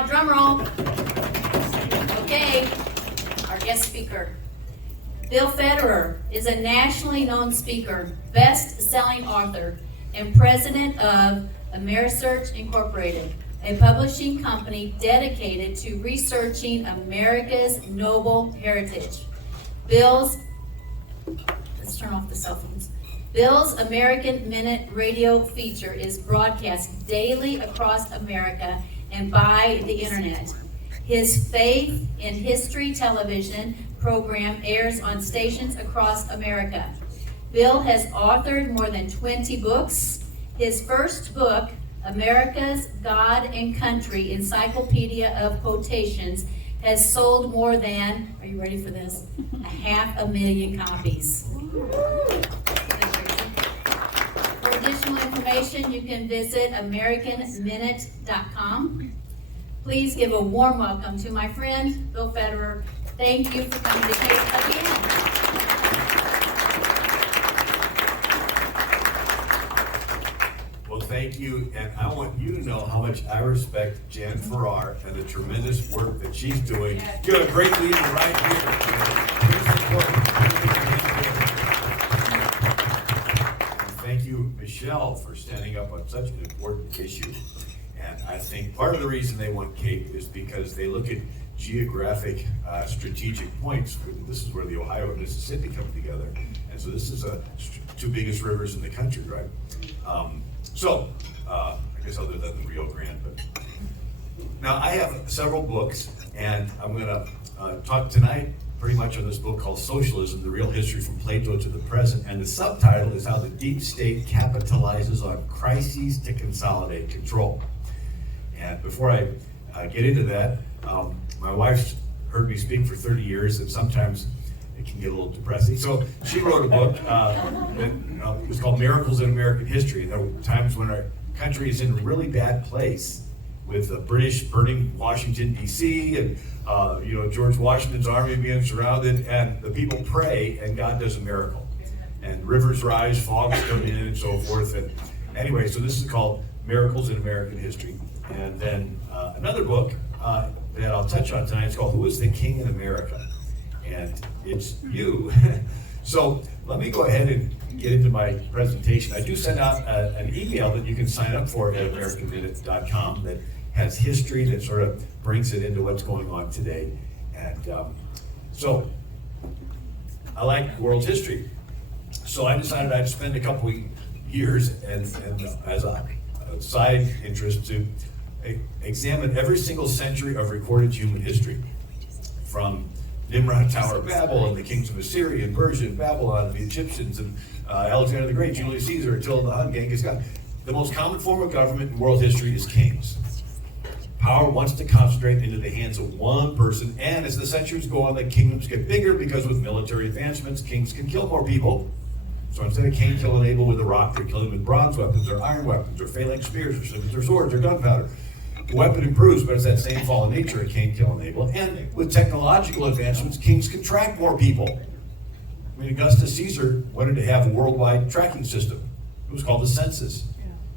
now, drum roll. Okay, our guest speaker. Bill Federer is a nationally known speaker, best-selling author, and president of Amerisearch Incorporated, a publishing company dedicated to researching America's noble heritage. Let's turn off the cell phones. Bill's American Minute radio feature is broadcast daily across America and by the internet. His Faith in History television program airs on stations across America. Bill has authored more than 20 books. His first book, America's God and Country Encyclopedia of Quotations, has sold more than, are you ready for this? 500,000 copies. For additional information, you can visit AmericanMinute.com. Please give a warm welcome to my friend, Bill Federer. Thank you for coming to Cape again. Well, thank you, and I want you to know how much I respect Jan Farrar and the tremendous work that she's doing. You have a great leader right here. Thank you, Michelle, for standing up on such an important issue. And I think part of the reason they want CAPE is because they look at geographic strategic points. This is where the Ohio and Mississippi come together. And so this is the two biggest rivers in the country, right? I guess other than the Rio Grande. But now I have several books, and I'm gonna talk tonight pretty much on this book called Socialism, The Real History from Plato to the Present. And the subtitle is How the Deep State Capitalizes on Crises to Consolidate Control. And before I get into that, my wife's heard me speak for 30 years, and sometimes it can get a little depressing. So she wrote a book it was called Miracles in American History. And there were times when our country is in a really bad place, with the British burning Washington, D.C., and George Washington's army being surrounded, and the people pray, and God does a miracle. And rivers rise, fogs come in, and so forth. And anyway, so this is called Miracles in American History. And then another book that I'll touch on tonight is called Who is the King in America? And it's you. So let me go ahead and get into my presentation. I do send out an email that you can sign up for at AmericanMinute.com that has history that sort of brings it into what's going on today. And so I like world history. So I decided I'd spend a couple years and as a side interest to examine every single century of recorded human history, from Nimrod, Tower of Babel, and the kings of Assyria and Persia and Babylon and the Egyptians and Alexander the Great, Julius Caesar, Attila the Hun, Genghis Khan. The most common form of government in world history is kings. Power wants to concentrate into the hands of one person, and as the centuries go on, the kingdoms get bigger because with military advancements, kings can kill more people. So instead of Cain killing Abel with a rock, they're killing with bronze weapons, or iron weapons, or phalanx spears, or swords, or swords, or gunpowder. The weapon improves, but it's that same fallen nature of Cain killing Abel. And with technological advancements, kings can track more people. I mean, Augustus Caesar wanted to have a worldwide tracking system. It was called the census.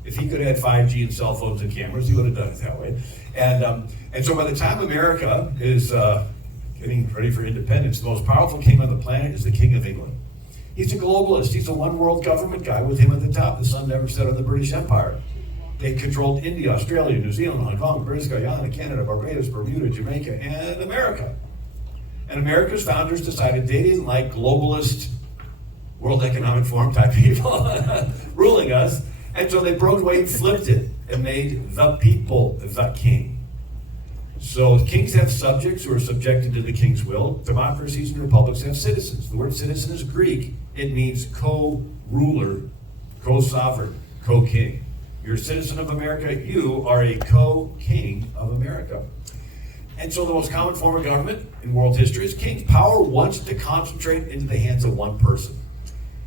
If he could have had 5G and cell phones and cameras, he would have done it that way. And so by the time America is getting ready for independence, the most powerful king on the planet is the King of England. He's a globalist. He's a one world government guy with him at the top. The sun never set on the British Empire. They controlled India, Australia, New Zealand, Hong Kong, British Guyana, Canada, Barbados, Bermuda, Jamaica, and America. And America's founders decided they didn't like globalist World Economic Forum type people ruling us. And so they broke away and flipped it and made the people the king. So kings have subjects who are subjected to the king's will. Democracies and republics have citizens. The word citizen is Greek. It means co-ruler, co-sovereign, co-king. You're a citizen of America. You are a co-king of America. And so the most common form of government in world history is kings. Power wants to concentrate into the hands of one person.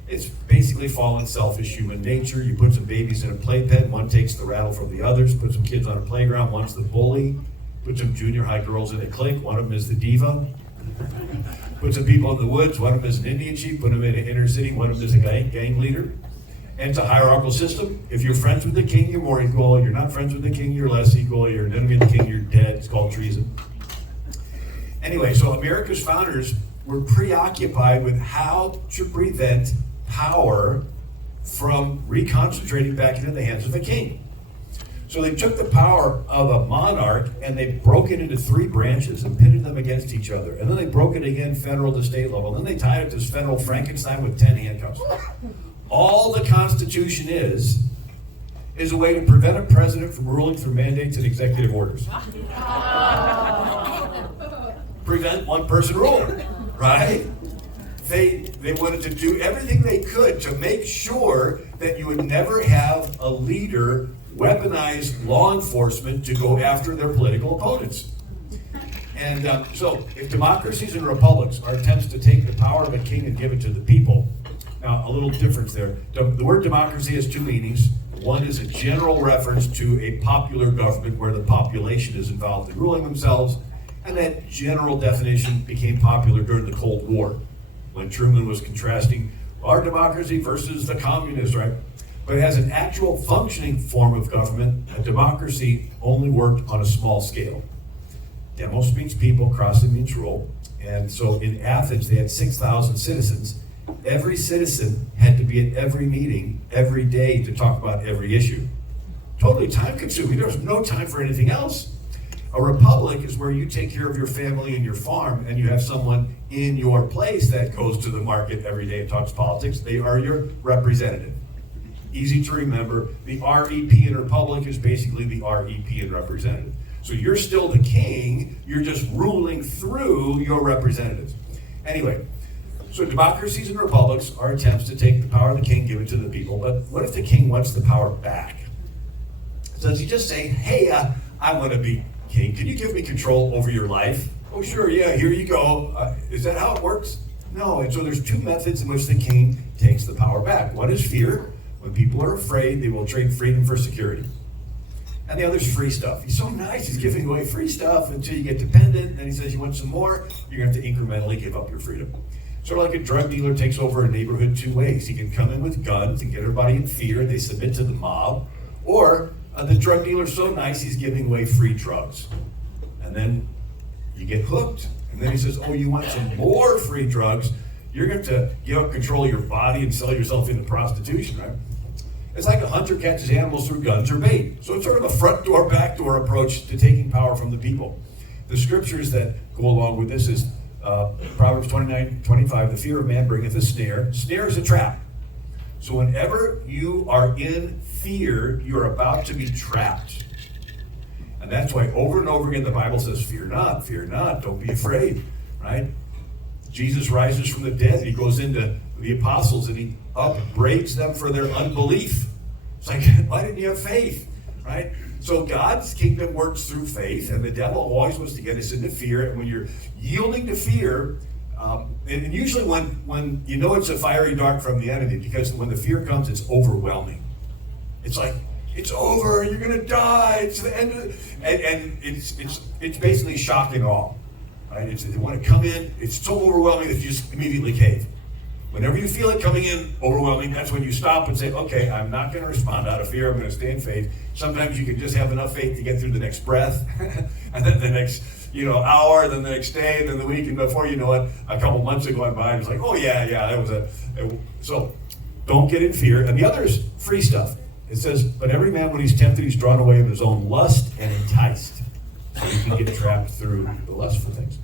It's basically fallen selfish human nature. You put some babies in a playpen, one takes the rattle from the others. Put some kids on a playground, one's the bully. Put some junior high girls in a clique, one of them is the diva. Put some people in the woods, one of them is an Indian chief. Put them in an inner city, one of them is a gang leader. And it's a hierarchical system. If you're friends with the king, you're more equal. You're not friends with the king, you're less equal. You're an enemy of the king, you're dead. It's called Anyway, so America's founders were preoccupied with how to prevent power from reconcentrating back into the hands of a king. So they took the power of a monarch and they broke it into 3 branches and pitted them against each other. And then they broke it again federal to state level. And then they tied it to this federal Frankenstein with 10 handcuffs. All the Constitution is a way to prevent a president from ruling through mandates and executive orders. Prevent one person ruling, right? They wanted to do everything they could to make sure that you would never have a leader weaponize law enforcement to go after their political opponents. And so if democracies and republics are attempts to take the power of a king and give it to the people, now a little difference there. The word democracy has 2 meanings. One is a general reference to a popular government where the population is involved in ruling themselves, and that general definition became popular during the Cold War, when Truman was contrasting our democracy versus the communists, right? But it has an actual functioning form of government. A democracy only worked on a small scale. Demos means people, crossing means rule. And so in Athens, they had 6,000 citizens. Every citizen had to be at every meeting every day to talk about every issue. Totally time consuming. There was no time for anything else. A republic is where you take care of your family and your farm, and you have someone in your place that goes to the market every day and talks politics. They are your representative. Easy to remember. The REP in republic is basically the REP in representative. So you're still the king, you're just ruling through your representatives. Anyway, so democracies and republics are attempts to take the power of the king, give it to the people. But what if the king wants the power back? So does he just say, hey, I want to be king. Can you give me control over your life? Oh, sure, yeah, here you go. Is that how it works? No, and so there's 2 methods in which the king takes the power back. One is fear. When people are afraid, they will trade freedom for security. And the other is free stuff. He's so nice, he's giving away free stuff until you get dependent, and then he says you want some more, you're going to have to incrementally give up your freedom. Sort of like a drug dealer takes over a neighborhood 2 ways. He can come in with guns and get everybody in fear, they submit to the mob, or the drug dealer's so nice, he's giving away free drugs. And then you get hooked. And then he says, oh, you want some more free drugs? You're going to give up control of your body and sell yourself into prostitution, right? It's like a hunter catches animals through guns or bait. So it's sort of a front door, back door approach to taking power from the people. The scriptures that go along with this is Proverbs 29:25, the fear of man bringeth a snare. Snare is a trap. So whenever you are in fear, you're about to be trapped. And that's why over and over again the Bible says, fear not, don't be afraid, right? Jesus rises from the dead, he goes into the apostles and he upbraids them for their unbelief. It's like, why didn't you have faith, right? So God's kingdom works through faith, and the devil always wants to get us into fear. And when you're yielding to fear, and usually when you know it's a fiery dart from the enemy, because when the fear comes, it's overwhelming. It's like, it's over, you're gonna die, it's the end of it. And it's basically shock and awe, right? They want to come in, it's so overwhelming that you just immediately cave. Whenever you feel it coming in overwhelming, that's when you stop and say, okay, I'm not going to respond out of fear, I'm going to stay in faith. Sometimes you can just have enough faith to get through the next breath, and then the next hour, then the next day, and then the week, and before you know it, a couple months have gone by, and it's like, oh yeah, that was so don't get in fear. And the other is free stuff. It says, but every man when he's tempted, he's drawn away of his own lust and enticed. So you can get trapped through the lustful things.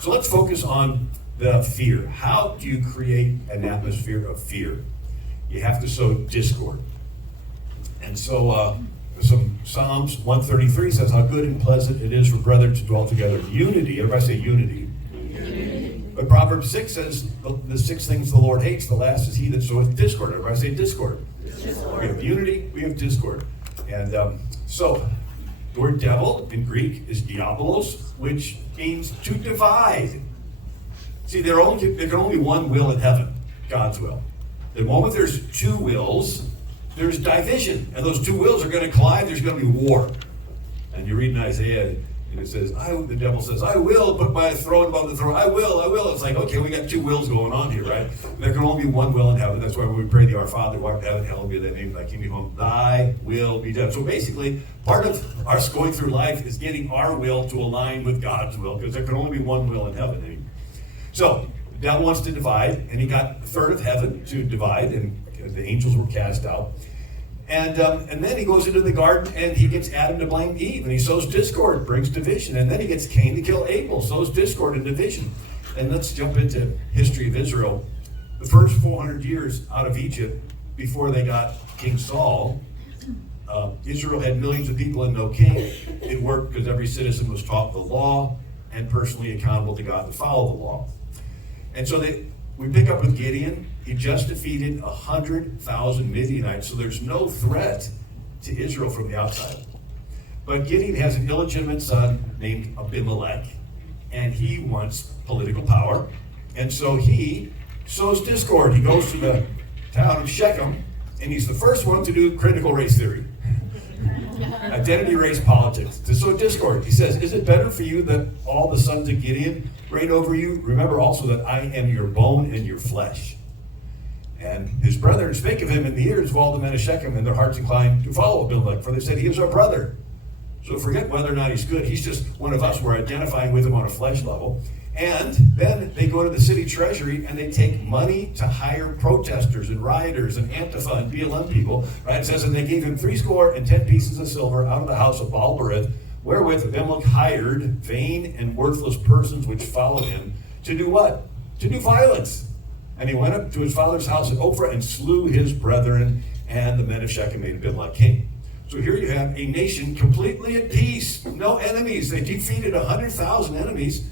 So let's focus on the fear. How do you create an atmosphere of fear? You have to sow discord. And so some Psalms 133 says how good and pleasant it is for brethren to dwell together in unity. Everybody say unity. Unity. But Proverbs 6 says the 6 things the Lord hates, the last is he that soweth discord. Everybody say discord. Discord. We have unity, we have discord. And so the word devil in Greek is diabolos, which means to divide. See, there can only one will in heaven, God's will. The moment there's 2 wills, there's division. And those 2 wills are going to collide, there's going to be war. And you read in Isaiah, And it says, the devil says, I will put my throne above the throne. I will. It's like, okay, we got two wills going on here, right? There can only be one will in heaven. That's why when we pray the Our Father, who art in heaven, hallowed be thy name, thy kingdom come, thy will be done. So basically, part of us going through life is getting our will to align with God's will, because there can only be one will in heaven. So, the devil wants to divide, and he got a third of heaven to divide, and the angels were cast out. And then he goes into the garden and he gets Adam to blame Eve, and he sows discord, brings division. And then he gets Cain to kill Abel, sows discord and division. And let's jump into history of Israel. The first 400 years out of Egypt, before they got King Saul, Israel had millions of people and no king. It worked because every citizen was taught the law and personally accountable to God to follow the law. And so we pick up with Gideon. He just defeated 100,000 Midianites, so there's no threat to Israel from the outside. But Gideon has an illegitimate son named Abimelech, and he wants political power. And so he sows discord. He goes to the town of Shechem, and he's the first one to do critical race theory. Identity race politics, to sow discord. He says, is it better for you that all the sons of Gideon reign over you? Remember also that I am your bone and your flesh. And his brethren spake of him in the ears of all the men of Shechem, and their hearts inclined to follow Abimelech, for they said, he is our brother. So forget whether or not he's good. He's just one of us. We're identifying with him on a flesh level. And then they go to the city treasury and they take money to hire protesters and rioters and Antifa and BLM people. Right? It says that they gave him 70 pieces of silver out of the house of Baal-berith, wherewith Abimelech hired vain and worthless persons which followed him to do what? To do violence. And he went up to his father's house at Ophrah and slew his brethren, and the men of Shechem made Abimelech king. So here you have a nation completely at peace, no enemies. They defeated 100,000 enemies,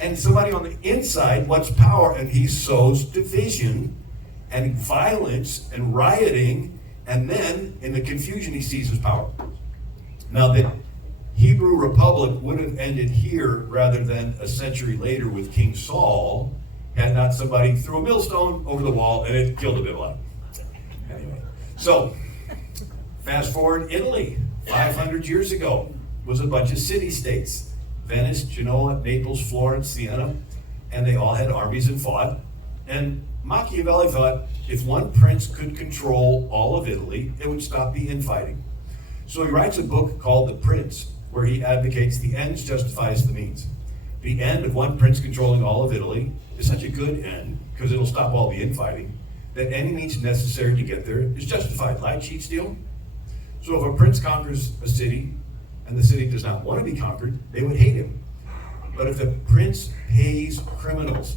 and somebody on the inside wants power, and he sows division and violence and rioting, and then in the confusion he seizes power. Now the Hebrew Republic would have ended here rather than a century later with King Saul, had not somebody threw a millstone over the wall and it killed Abimelech. Anyway, so fast forward, Italy, 500 years ago, was a bunch of city-states. Venice, Genoa, Naples, Florence, Siena, and they all had armies and fought. And Machiavelli thought if one prince could control all of Italy, it would stop the infighting. So he writes a book called The Prince, where he advocates the ends justifies the means. The end of one prince controlling all of Italy is such a good end, because it'll stop all the infighting, that any means necessary to get there is justified. Lie, cheat, steal. So if a prince conquers a city, and the city does not want to be conquered, they would hate him. But if the prince pays criminals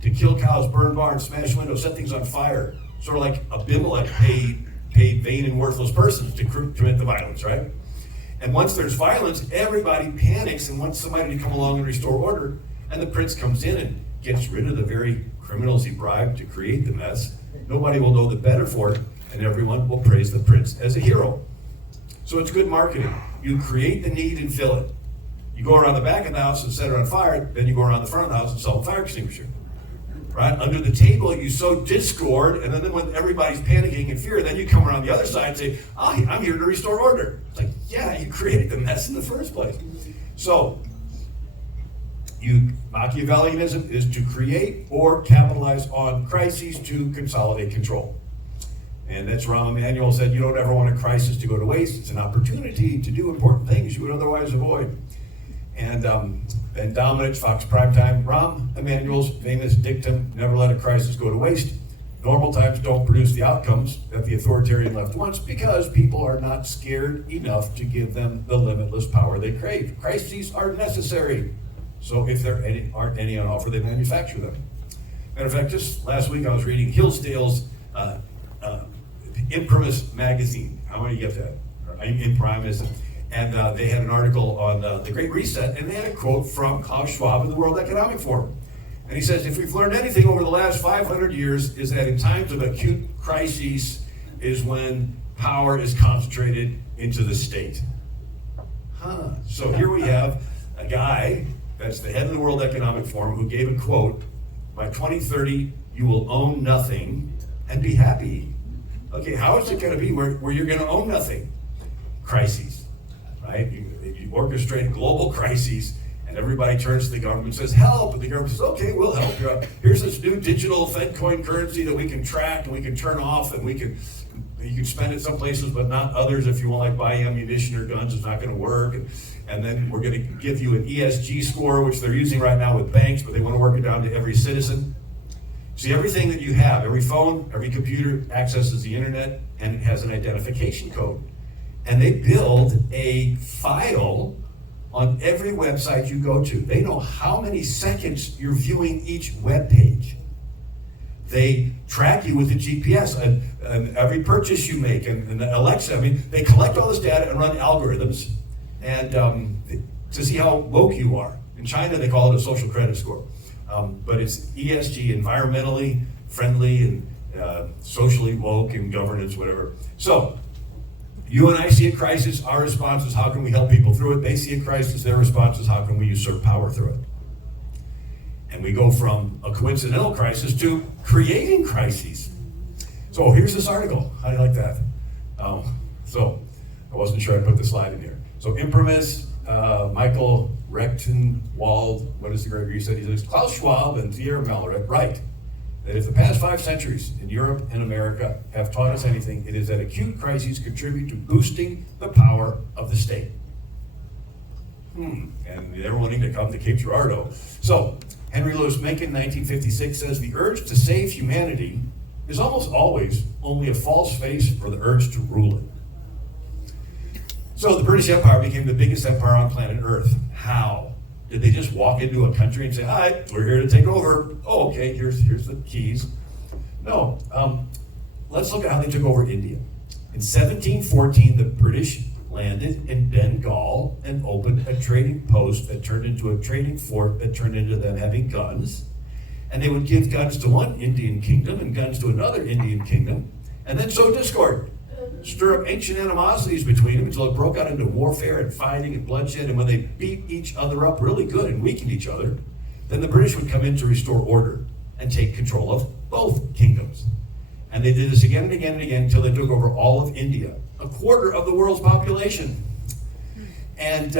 to kill cows, burn barns, smash windows, set things on fire, sort of like Abimelech paid vain and worthless persons to commit the violence, right? And once there's violence, everybody panics and wants somebody to come along and restore order. And the prince comes in and gets rid of the very criminals he bribed to create the mess. Nobody will know the better for it, and everyone will praise the prince as a hero. So it's good marketing. You create the need and fill it. You go around the back of the house and set it on fire, then you go around the front of the house and sell a fire extinguisher. Right? Under the table, you sow discord, and then when everybody's panicking in fear, then you come around the other side and say, I'm here to restore order. It's like, yeah, you created the mess in the first place. So, Machiavellianism is to create or capitalize on crises to consolidate control. And that's Rahm Emanuel said, you don't ever want a crisis to go to waste. It's an opportunity to do important things you would otherwise avoid. And Ben Domenech, Fox Primetime, Rahm Emanuel's famous dictum, never let a crisis go to waste. Normal times don't produce the outcomes that the authoritarian left wants because people are not scared enough to give them the limitless power they crave. Crises are necessary. So if there aren't any on offer, they manufacture them. Matter of fact, just last week I was reading Hillsdale's Imprimis magazine. How many get that? Imprimis. And they had an article on the Great Reset, and they had a quote from Klaus Schwab in the World Economic Forum. And he says, if we've learned anything over the last 500 years, is that in times of acute crises is when power is concentrated into the state. So here we have a guy that's the head of the World Economic Forum who gave a quote, by 2030, you will own nothing and be happy. Okay, how is it going to be where you're going to own nothing? Crises. right? You orchestrate global crises, and everybody turns to the government and says, help, and the government says, okay, we'll help you. Here's this new digital Fed coin currency that we can track and we can turn off, and you can spend it some places but not others. If you want like buy ammunition or guns, it's not going to work. And then we're going to give you an ESG score, which they're using right now with banks, but they want to work it down to every citizen. See, everything that you have, every phone, every computer accesses the internet, and it has an identification code. And they build a file on every website you go to. They know how many seconds you're viewing each web page. They track you with the GPS and every purchase you make and Alexa. I mean, they collect all this data and run algorithms and to see how woke you are. In China, they call it a social credit score. But it's ESG, environmentally friendly and socially woke and governance, whatever. So, you and I see a crisis, our response is how can we help people through it? They see a crisis, their response is how can we usurp power through it? And we go from a coincidental crisis to creating crises. So here's this article. How do you like that? So I wasn't sure I put the slide in here. So Imprimis, Michael Rechtenwald, what is the Gregory said? He says, Klaus Schwab and Pierre Mallory write that if the past 5 centuries in Europe and America have taught us anything, it is that acute crises contribute to boosting the power of the state. And they're wanting to come to Cape Girardeau. So, Henry Louis Mencken, 1956, says the urge to save humanity is almost always only a false face for the urge to rule it. So the British Empire became the biggest empire on planet Earth. How? Did they just walk into a country and say, all right, we're here to take over. Oh, okay, here's the keys. No, let's look at how they took over India. In 1714, the British landed in Bengal and opened a trading post that turned into a trading fort that turned into them having guns. And they would give guns to one Indian kingdom and guns to another Indian kingdom, and then sow discord. Stir up ancient animosities between them until it broke out into warfare and fighting and bloodshed. And when they beat each other up really good and weakened each other, then the British would come in to restore order and take control of both kingdoms. And they did this again and again and again until they took over all of India, a quarter of the world's population. And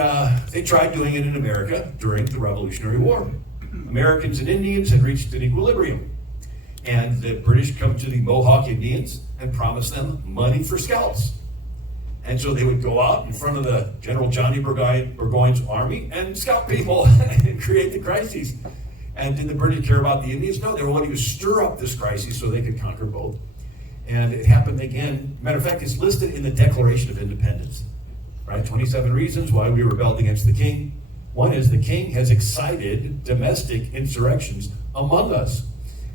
they tried doing it in America during the Revolutionary War. Americans and Indians had reached an equilibrium. And the British come to the Mohawk Indians and promise them money for scalps. And so they would go out in front of the General Johnny Burgoyne's army and scalp people and create the crises. And did the British care about the Indians? No, they were wanting to stir up this crisis so they could conquer both. And it happened again. Matter of fact, it's listed in the Declaration of Independence. Right? 27 reasons why we rebelled against the king. One is the king has excited domestic insurrections among us,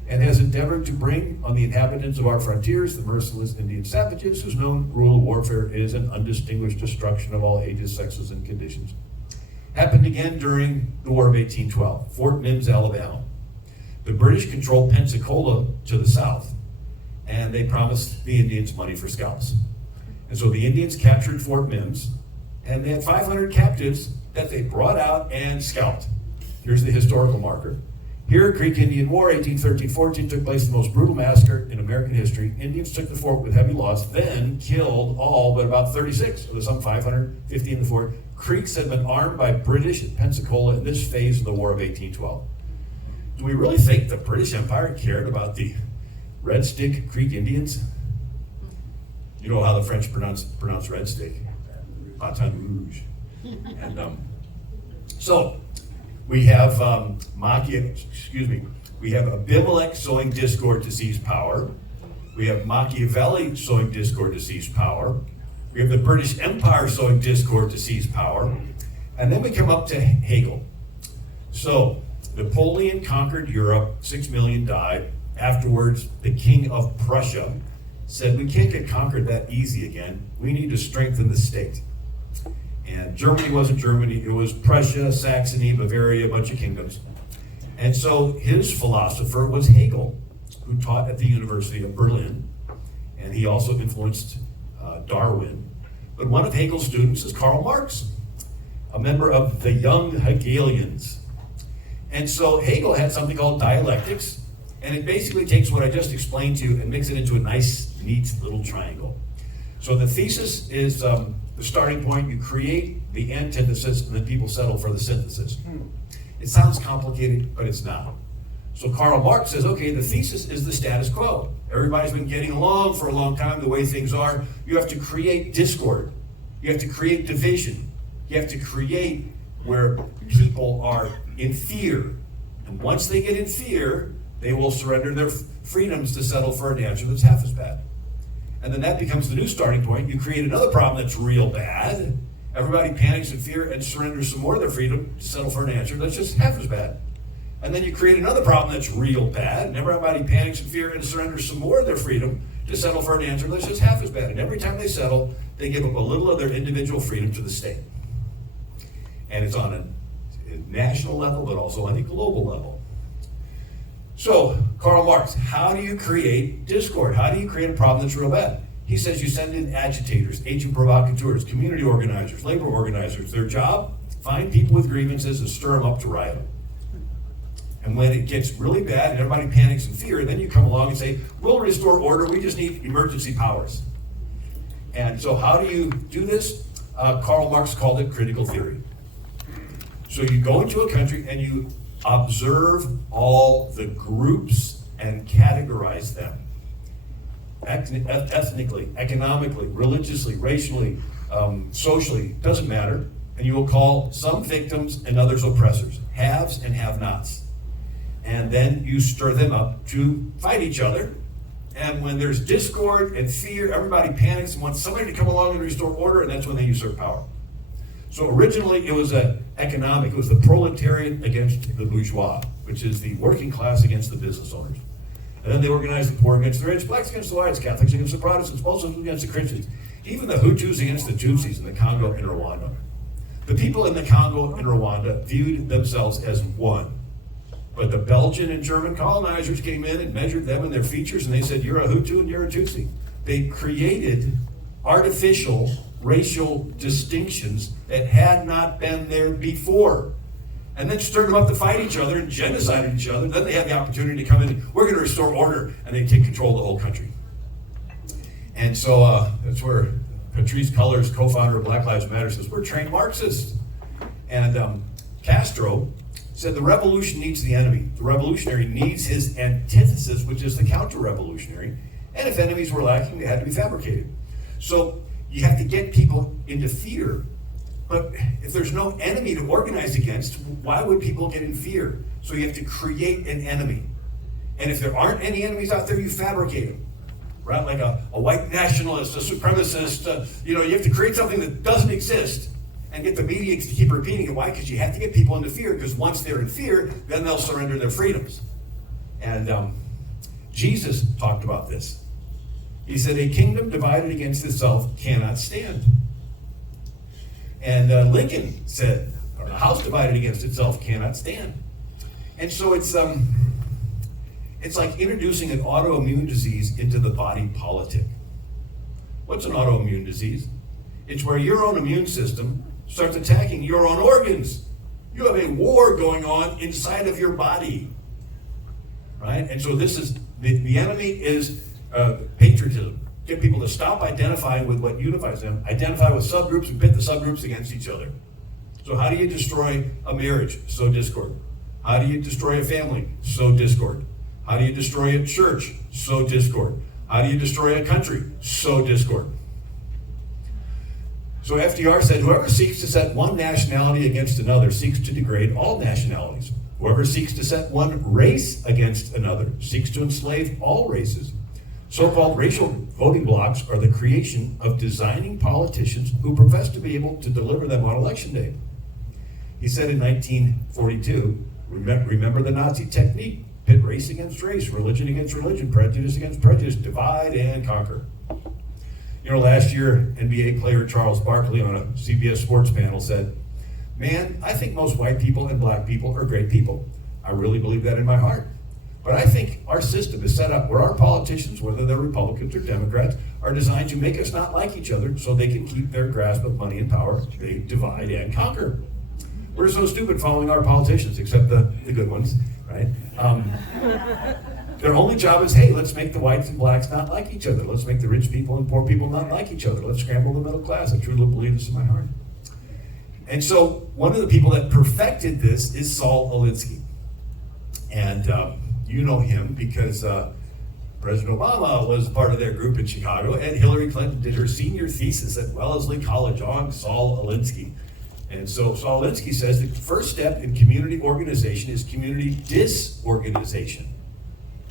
and has endeavored to bring on the inhabitants of our frontiers the merciless Indian savages, whose known rule of warfare is an undistinguished destruction of all ages, sexes, and conditions. Happened again during the War of 1812, Fort Mims, Alabama. The British controlled Pensacola to the south, and they promised the Indians money for scalps. And so the Indians captured Fort Mims, and they had 500 captives that they brought out and scalped. Here's the historical marker. Here, Creek Indian War, 1813-14, took place the most brutal massacre in American history. Indians took the fort with heavy loss, then killed all but about 36 of the some 550 in the fort. Creeks had been armed by British at Pensacola in this phase of the War of 1812. Do we really think the British Empire cared about the Red Stick Creek Indians? You know how the French pronounce Red Stick? Baton Rouge. And so, we have we have Abimelech sowing discord to seize power. We have Machiavelli sowing discord to seize power. We have the British Empire sowing discord to seize power. And then we come up to Hegel. So, Napoleon conquered Europe, 6 million died. Afterwards, the King of Prussia said, we can't get conquered that easy again. We need to strengthen the state. And Germany wasn't Germany, it was Prussia, Saxony, Bavaria, a bunch of kingdoms. And so his philosopher was Hegel, who taught at the University of Berlin. And he also influenced Darwin. But one of Hegel's students is Karl Marx, a member of the young Hegelians. And so Hegel had something called dialectics, and it basically takes what I just explained to you and makes it into a nice, neat little triangle. So the thesis is the starting point. You create the antithesis, and then people settle for the synthesis. It sounds complicated, but it's not. So Karl Marx says, okay, the thesis is the status quo. Everybody's been getting along for a long time the way things are. You have to create discord. You have to create division. You have to create where people are in fear. And once they get in fear, they will surrender their freedoms to settle for an answer that's half as bad. And then that becomes the new starting point. You create another problem that's real bad. Everybody panics in fear and surrenders some more of their freedom to settle for an answer that's just half as bad. And then you create another problem that's real bad, and everybody panics in fear and surrenders some more of their freedom to settle for an answer that's just half as bad. And every time they settle, they give up a little of their individual freedom to the state. And it's on a national level, but also on a global level. So, Karl Marx, how do you create discord? How do you create a problem that's real bad? He says you send in agitators, agent provocateurs, community organizers, labor organizers. Their job, find people with grievances and stir them up to riot. And when it gets really bad and everybody panics in fear, then you come along and say, we'll restore order, we just need emergency powers. And so how do you do this? Karl Marx called it critical theory. So you go into a country and you observe all the groups and categorize them. Ethnically, economically, religiously, racially, socially, doesn't matter. And you will call some victims and others oppressors, haves and have-nots. And then you stir them up to fight each other. And when there's discord and fear, everybody panics and wants somebody to come along and restore order, and that's when they usurp power. So originally it was economic. It was the proletariat against the bourgeois, which is the working class against the business owners. And then they organized the poor against the rich, blacks against the whites, Catholics against the Protestants, Muslims against the Christians, even the Hutus against the Tutsis in the Congo and Rwanda. The people in the Congo and Rwanda viewed themselves as one. But the Belgian and German colonizers came in and measured them and their features, and they said, you're a Hutu and you're a Tutsi. They created artificial racial distinctions that had not been there before. And then stirred them up to fight each other and genocided each other. Then they had the opportunity to come in, we're going to restore order, and they take control of the whole country. And so that's where Patrisse Cullors, co-founder of Black Lives Matter, says, we're trained Marxists. And Castro said the revolution needs the enemy. The revolutionary needs his antithesis, which is the counter-revolutionary. And if enemies were lacking, they had to be fabricated. So you have to get people into fear. But if there's no enemy to organize against, why would people get in fear? So you have to create an enemy. And if there aren't any enemies out there, you fabricate them. Right? Like a white nationalist, a supremacist, you have to create something that doesn't exist. And get the media to keep repeating it. Why? Because you have to get people into fear, because once they're in fear, then they'll surrender their freedoms. And Jesus talked about this. He said, a kingdom divided against itself cannot stand. And Lincoln said, a house divided against itself cannot stand. And so it's like introducing an autoimmune disease into the body politic. What's an autoimmune disease? It's where your own immune system starts attacking your own organs. You have a war going on inside of your body, right? And so this is, the enemy is patriotism. Get people to stop identifying with what unifies them, identify with subgroups and pit the subgroups against each other. So how do you destroy a marriage? Sow discord. How do you destroy a family? Sow discord. How do you destroy a church? Sow discord. How do you destroy a country? Sow discord. So FDR said, whoever seeks to set one nationality against another seeks to degrade all nationalities. Whoever seeks to set one race against another seeks to enslave all races. So-called racial voting blocs are the creation of designing politicians who profess to be able to deliver them on election day. He said in 1942, remember the Nazi technique, pit race against race, religion against religion, prejudice against prejudice, divide and conquer. Last year, NBA player Charles Barkley on a CBS Sports panel said, man, I think most white people and black people are great people. I really believe that in my heart. But I think our system is set up where our politicians, whether they're Republicans or Democrats, are designed to make us not like each other so they can keep their grasp of money and power. They divide and conquer. We're so stupid following our politicians, except the good ones, right? Their only job is, hey, let's make the whites and blacks not like each other. Let's make the rich people and poor people not like each other. Let's scramble the middle class. I truly believe this in my heart. And so one of the people that perfected this is Saul Alinsky. And you know him because President Obama was part of their group in Chicago, and Hillary Clinton did her senior thesis at Wellesley College on Saul Alinsky. And so Saul Alinsky says the first step in community organization is community disorganization.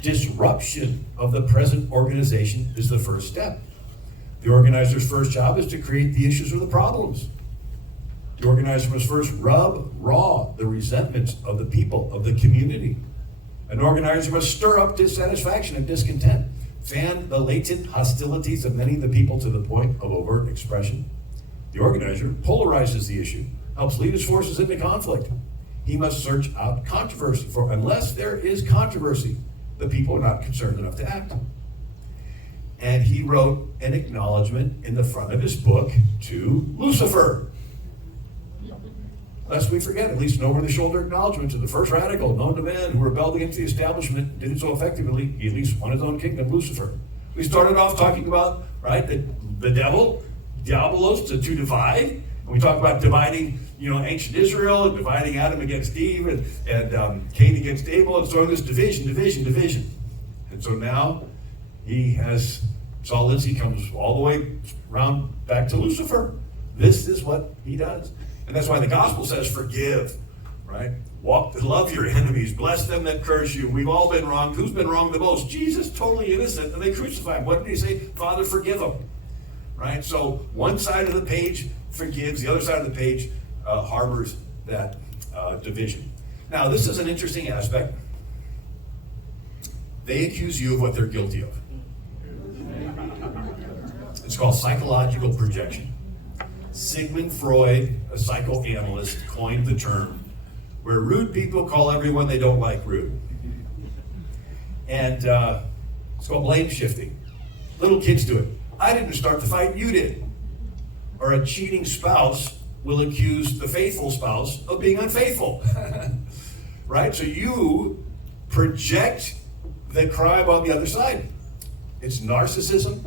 Disruption of the present organization is the first step. The organizer's first job is to create the issues or the problems. The organizer must first rub raw the resentments of the people, of the community. An organizer must stir up dissatisfaction and discontent, fan the latent hostilities of many of the people to the point of overt expression. The organizer polarizes the issue, helps lead his forces into conflict. He must search out controversy, for unless there is controversy, the people are not concerned enough to act. And he wrote an acknowledgement in the front of his book to Lucifer. Lest we forget, at least an over-the-shoulder acknowledgement to the first radical known to man who rebelled against the establishment, did it so effectively, he at least won his own kingdom, Lucifer. We started off talking about, right, the devil, Diabolos, to divide. And we talked about dividing, ancient Israel, and dividing Adam against Eve, and Cain against Abel, and so on, this division. And so now Saul Alinsky comes all the way around back to Lucifer. This is what he does. And that's why the gospel says forgive, right? Love your enemies, bless them that curse you. We've all been wronged. Who's been wronged the most? Jesus, totally innocent, and they crucified him. What did he say? Father, forgive them, right? So one side of the page forgives, the other side of the page harbors that division. Now, this is an interesting aspect. They accuse you of what they're guilty of. It's called psychological projection. Sigmund Freud, a psychoanalyst, coined the term where rude people call everyone they don't like rude. And it's called blame shifting. Little kids do it. I didn't start the fight, you did. Or a cheating spouse will accuse the faithful spouse of being unfaithful. Right? So you project the crime on the other side. It's narcissism,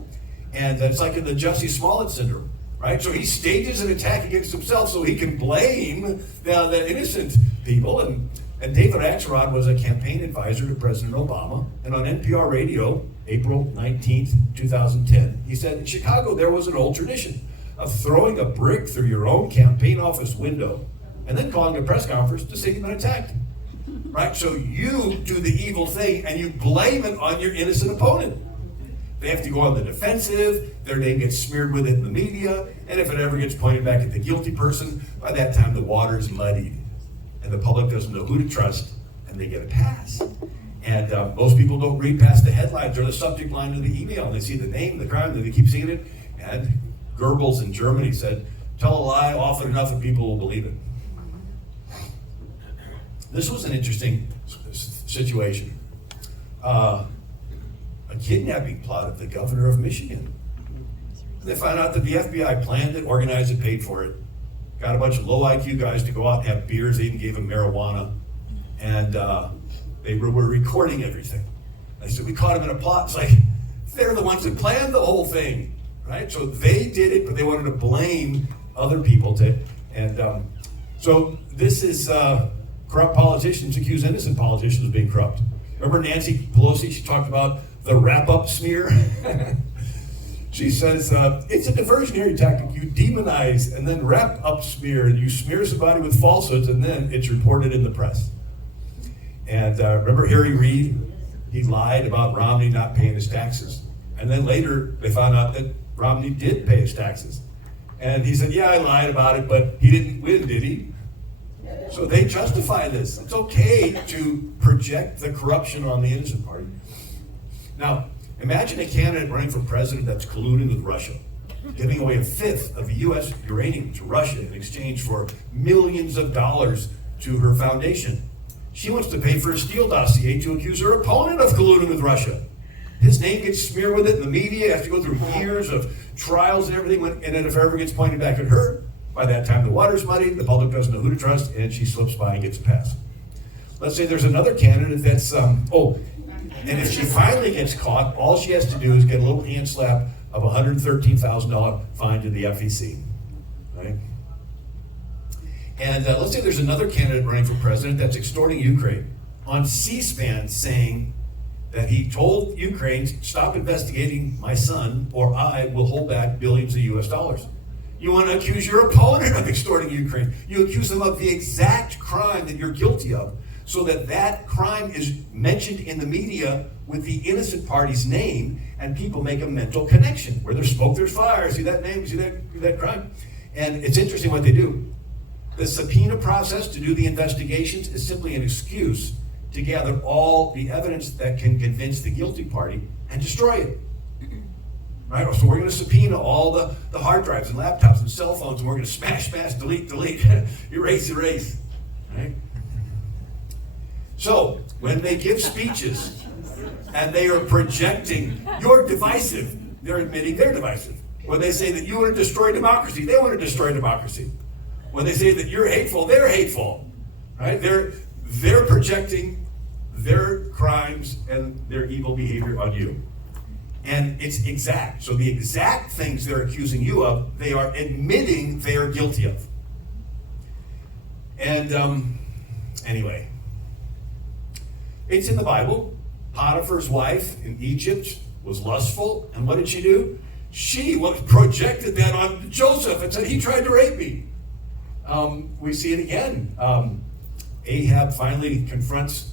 and it's like in the Jussie Smollett syndrome. Right? So he stages an attack against himself so he can blame the innocent people. And David Axelrod was a campaign advisor to President Obama. And on NPR radio, April 19th, 2010, he said, in Chicago, there was an old tradition of throwing a brick through your own campaign office window and then calling a press conference to say you've been attacked. Right? So you do the evil thing and you blame it on your innocent opponent. They have to go on the defensive, their name gets smeared with it in the media, and if it ever gets pointed back at the guilty person, by that time the water's muddied, and the public doesn't know who to trust, and they get a pass. And most people don't read past the headlines or the subject line of the email, and they see the name, the crime, and they keep seeing it. And Goebbels in Germany said, tell a lie often enough and people will believe it. This was an interesting situation. A kidnapping plot of the governor of Michigan. They found out that the FBI planned it, organized it, paid for it. Got a bunch of low IQ guys to go out and have beers. They even gave them marijuana. And they were recording everything. They said, we caught them in a plot. It's like, they're the ones that planned the whole thing, right? So they did it, but they wanted to blame other people. So this is corrupt politicians accuse innocent politicians of being corrupt. Remember Nancy Pelosi, she talked about the wrap-up smear. She says, it's a diversionary tactic. You demonize and then wrap up smear, and you smear somebody with falsehoods, and then it's reported in the press. And remember Harry Reid? He lied about Romney not paying his taxes. And then later, they found out that Romney did pay his taxes. And he said, yeah, I lied about it, but he didn't win, did he? So they justify this. It's okay to project the corruption on the innocent party. Now, imagine a candidate running for president that's colluding with Russia, giving away a fifth of the U.S. uranium to Russia in exchange for millions of dollars to her foundation. She wants to pay for a Steele dossier to accuse her opponent of colluding with Russia. His name gets smeared with it in the media, has to go through years of trials and everything, and then if it ever gets pointed back at her, by that time the water's muddy, the public doesn't know who to trust, and she slips by and gets a pass. Let's say there's another candidate that's, and if she finally gets caught, all she has to do is get a little hand slap of $113,000 fine to the FEC, right? And let's say there's another candidate running for president that's extorting Ukraine on C-SPAN, saying that he told Ukraine, stop investigating my son or I will hold back billions of US dollars. You want to accuse your opponent of extorting Ukraine. You accuse them of the exact crime that you're guilty of, so that that crime is mentioned in the media with the innocent party's name, and people make a mental connection. Where there's smoke, there's fire. See that name? See that crime? And it's interesting what they do. The subpoena process to do the investigations is simply an excuse to gather all the evidence that can convince the guilty party and destroy it. Right? So we're going to subpoena all the hard drives and laptops and cell phones, and we're going to smash, delete, erase. Right? So when they give speeches and they are projecting, you're divisive, they're admitting they're divisive. When they say that you want to destroy democracy, they want to destroy democracy. When they say that you're hateful, they're hateful. Right? They're projecting their crimes and their evil behavior on you. And it's exact. So the exact things they're accusing you of, they are admitting they are guilty of. And anyway, it's in the Bible. Potiphar's wife in Egypt was lustful, and what did she do? She projected that on Joseph and said, he tried to rape me. We see it again. Ahab finally confronts,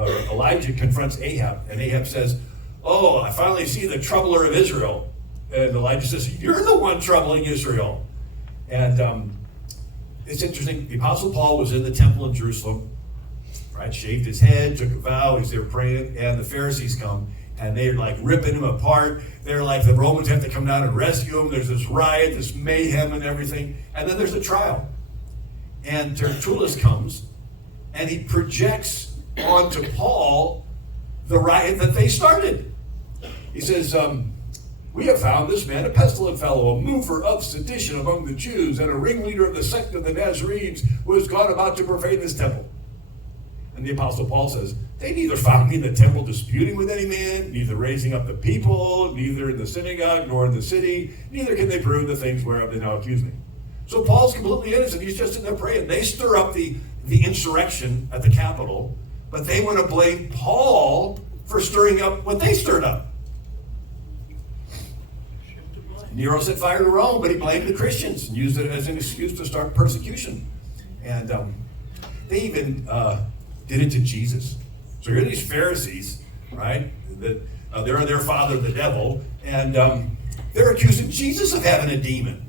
Elijah confronts Ahab, and Ahab says, oh, I finally see the troubler of Israel. And Elijah says, you're the one troubling Israel. And it's interesting, the Apostle Paul was in the temple in Jerusalem, right? Shaved his head, took a vow, he's there praying, and the Pharisees come, and they're like ripping him apart. They're like, the Romans have to come down and rescue him. There's this riot, this mayhem and everything. And then there's a trial. And Tertullus comes, and he projects onto Paul the riot that they started. He says, we have found this man a pestilent fellow, a mover of sedition among the Jews, and a ringleader of the sect of the Nazarenes, who has gone about to profane this temple. And the Apostle Paul says, they neither found me in the temple disputing with any man, neither raising up the people, neither in the synagogue, nor in the city, neither can they prove the things whereof they now accuse me. So Paul's completely innocent. He's just in there praying. They stir up the insurrection at the Capitol, but they want to blame Paul for stirring up what they stirred up. Nero set fire to Rome, but he blamed the Christians and used it as an excuse to start persecution. And they even did it to Jesus. So here are these Pharisees, right? That they're their father, the devil, and they're accusing Jesus of having a demon.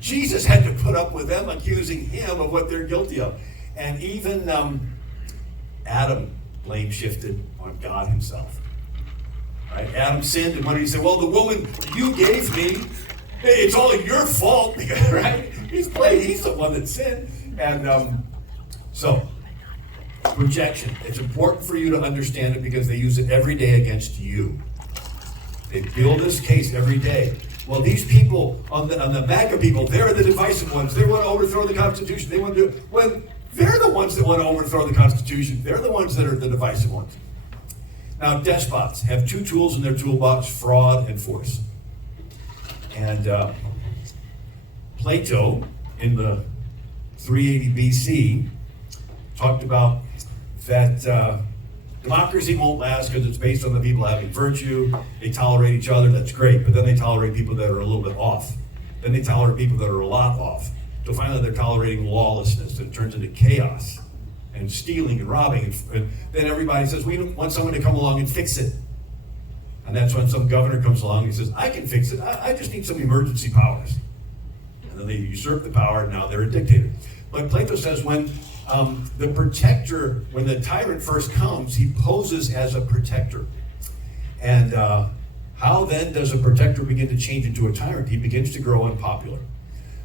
Jesus had to put up with them accusing him of what they're guilty of. And even Adam blame shifted on God himself. Right? Adam sinned, and when he said, well, the woman you gave me, it's all your fault, right? He's the one that sinned. And so, projection. It's important for you to understand it because they use it every day against you. They build this case every day. Well, these people, on the MAGA people, they're the divisive ones. They want to overthrow the Constitution. They want to, well, they're the ones that want to overthrow the Constitution. They're the ones that are the divisive ones. Now, despots have two tools in their toolbox, fraud and force. And Plato, in the 380 BC, talked about that democracy won't last because it's based on the people having virtue. They tolerate each other, that's great, but then they tolerate people that are a little bit off. Then they tolerate people that are a lot off. So finally they're tolerating lawlessness, and it turns into chaos and stealing and robbing. And then everybody says, we want someone to come along and fix it. And that's when some governor comes along and says, I can fix it, I just need some emergency powers. And then they usurp the power, and now they're a dictator. But Plato says when the protector, when the tyrant first comes, he poses as a protector. And how then does a protector begin to change into a tyrant? He begins to grow unpopular.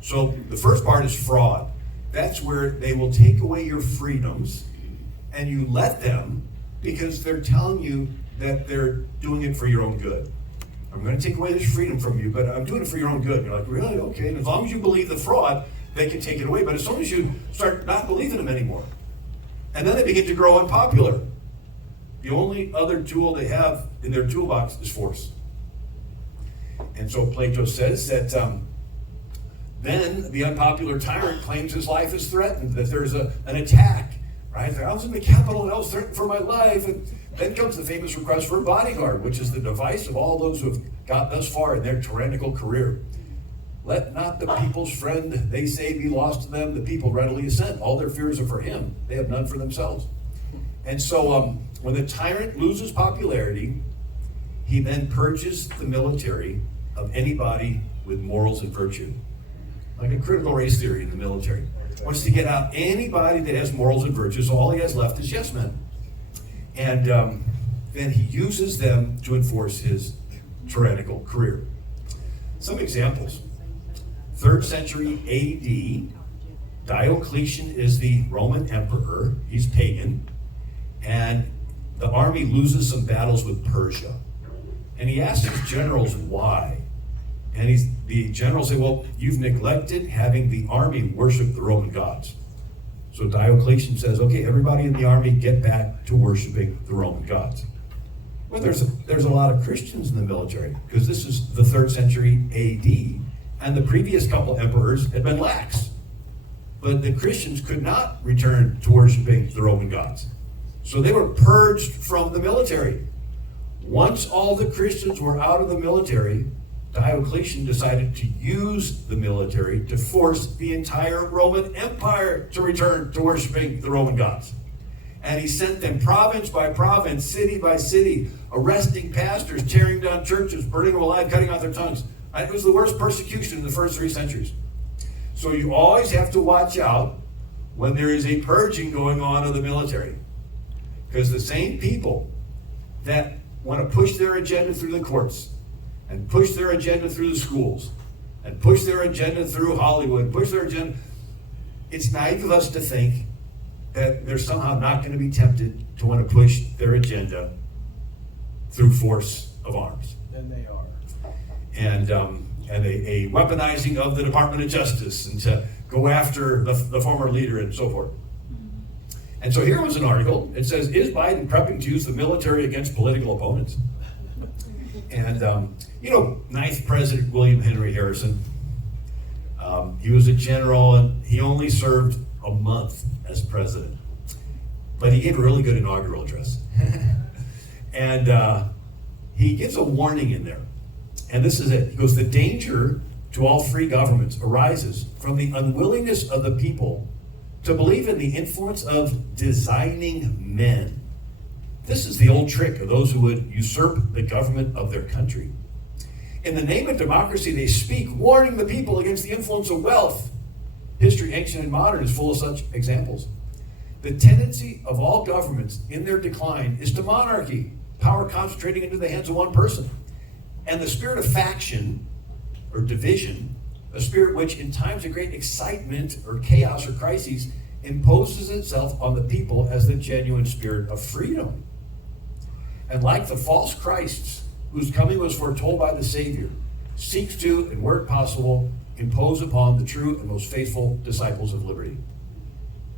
So the first part is fraud. That's where they will take away your freedoms, and you let them because they're telling you that they're doing it for your own good. I'm going to take away this freedom from you, but I'm doing it for your own good. You're like, really? Okay. And as long as you believe the fraud, they can take it away. But as soon as you start not believing them anymore, and then they begin to grow unpopular, the only other tool they have in their toolbox is force. And so Plato says that Then the unpopular tyrant claims his life is threatened, that there's an attack, right? I was in the Capitol and I was threatened for my life. And then comes the famous request for a bodyguard, which is the device of all those who have got thus far in their tyrannical career. Let not the people's friend, they say, be lost to them. The people readily assent. All their fears are for him. They have none for themselves. And so when the tyrant loses popularity, he then purges the military of anybody with morals and virtue. Like a critical race theory in the military. Wants to get out anybody that has morals and virtues, so all he has left is yes men. And then he uses them to enforce his tyrannical career. Some examples. 3rd century AD, Diocletian is the Roman emperor. He's pagan. And the army loses some battles with Persia. And he asks his generals why. And the generals say, well, you've neglected having the army worship the Roman gods. So Diocletian says, okay, everybody in the army get back to worshiping the Roman gods. Well, there's a lot of Christians in the military, because this is the 3rd century AD, and the previous couple emperors had been lax. But the Christians could not return to worshiping the Roman gods. So they were purged from the military. Once all the Christians were out of the military, Diocletian decided to use the military to force the entire Roman Empire to return to worshiping the Roman gods. And he sent them province by province, city by city, arresting pastors, tearing down churches, burning them alive, cutting off their tongues. It was the worst persecution in the first 3 centuries. So you always have to watch out when there is a purging going on of the military. Because the same people that want to push their agenda through the courts, and push their agenda through the schools, and push their agenda through Hollywood, push their agenda. It's naive of us to think that they're somehow not going to be tempted to want to push their agenda through force of arms. Then they are. And a weaponizing of the Department of Justice, and to go after the former leader and so forth. And so here was an article. It says, is Biden prepping to use the military against political opponents? And, 9th President William Henry Harrison, he was a general, and he only served a month as president. But he gave a really good inaugural address. And he gives a warning in there. And this is it. He goes, the danger to all free governments arises from the unwillingness of the people to believe in the influence of designing men. This is the old trick of those who would usurp the government of their country. In the name of democracy, they speak, warning the people against the influence of wealth. History, ancient and modern, is full of such examples. The tendency of all governments in their decline is to monarchy, power concentrating into the hands of one person. And the spirit of faction or division, a spirit which in times of great excitement or chaos or crises imposes itself on the people as the genuine spirit of freedom. And like the false Christs, whose coming was foretold by the Savior, seeks to, and where possible, impose upon the true and most faithful disciples of liberty.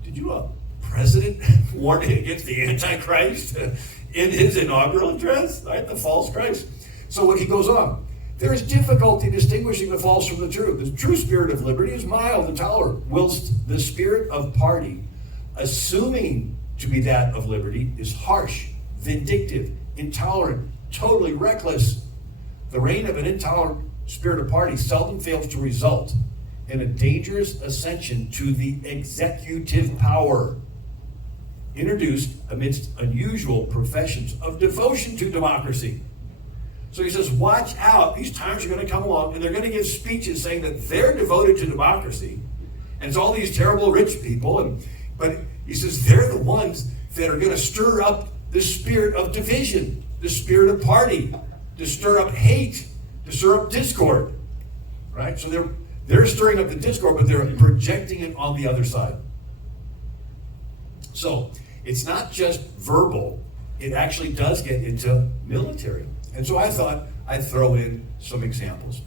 Did you know a president warning against the Antichrist in his inaugural address? Right? The false Christ. So when he goes on, there is difficulty distinguishing the false from the true. The true spirit of liberty is mild and tolerant, whilst the spirit of party, assuming to be that of liberty, is harsh, vindictive, intolerant, totally reckless. The reign of an intolerant spirit of party seldom fails to result in a dangerous ascension to the executive power, introduced amidst unusual professions of devotion to democracy. So he says, watch out, these times are going to come along, and they're going to give speeches saying that they're devoted to democracy, and it's all these terrible rich people, but he says they're the ones that are going to stir up the spirit of division, the spirit of party, to stir up hate, to stir up discord, right? So they're stirring up the discord, but they're projecting it on the other side. So it's not just verbal, it actually does get into military. And so I thought I'd throw in some examples.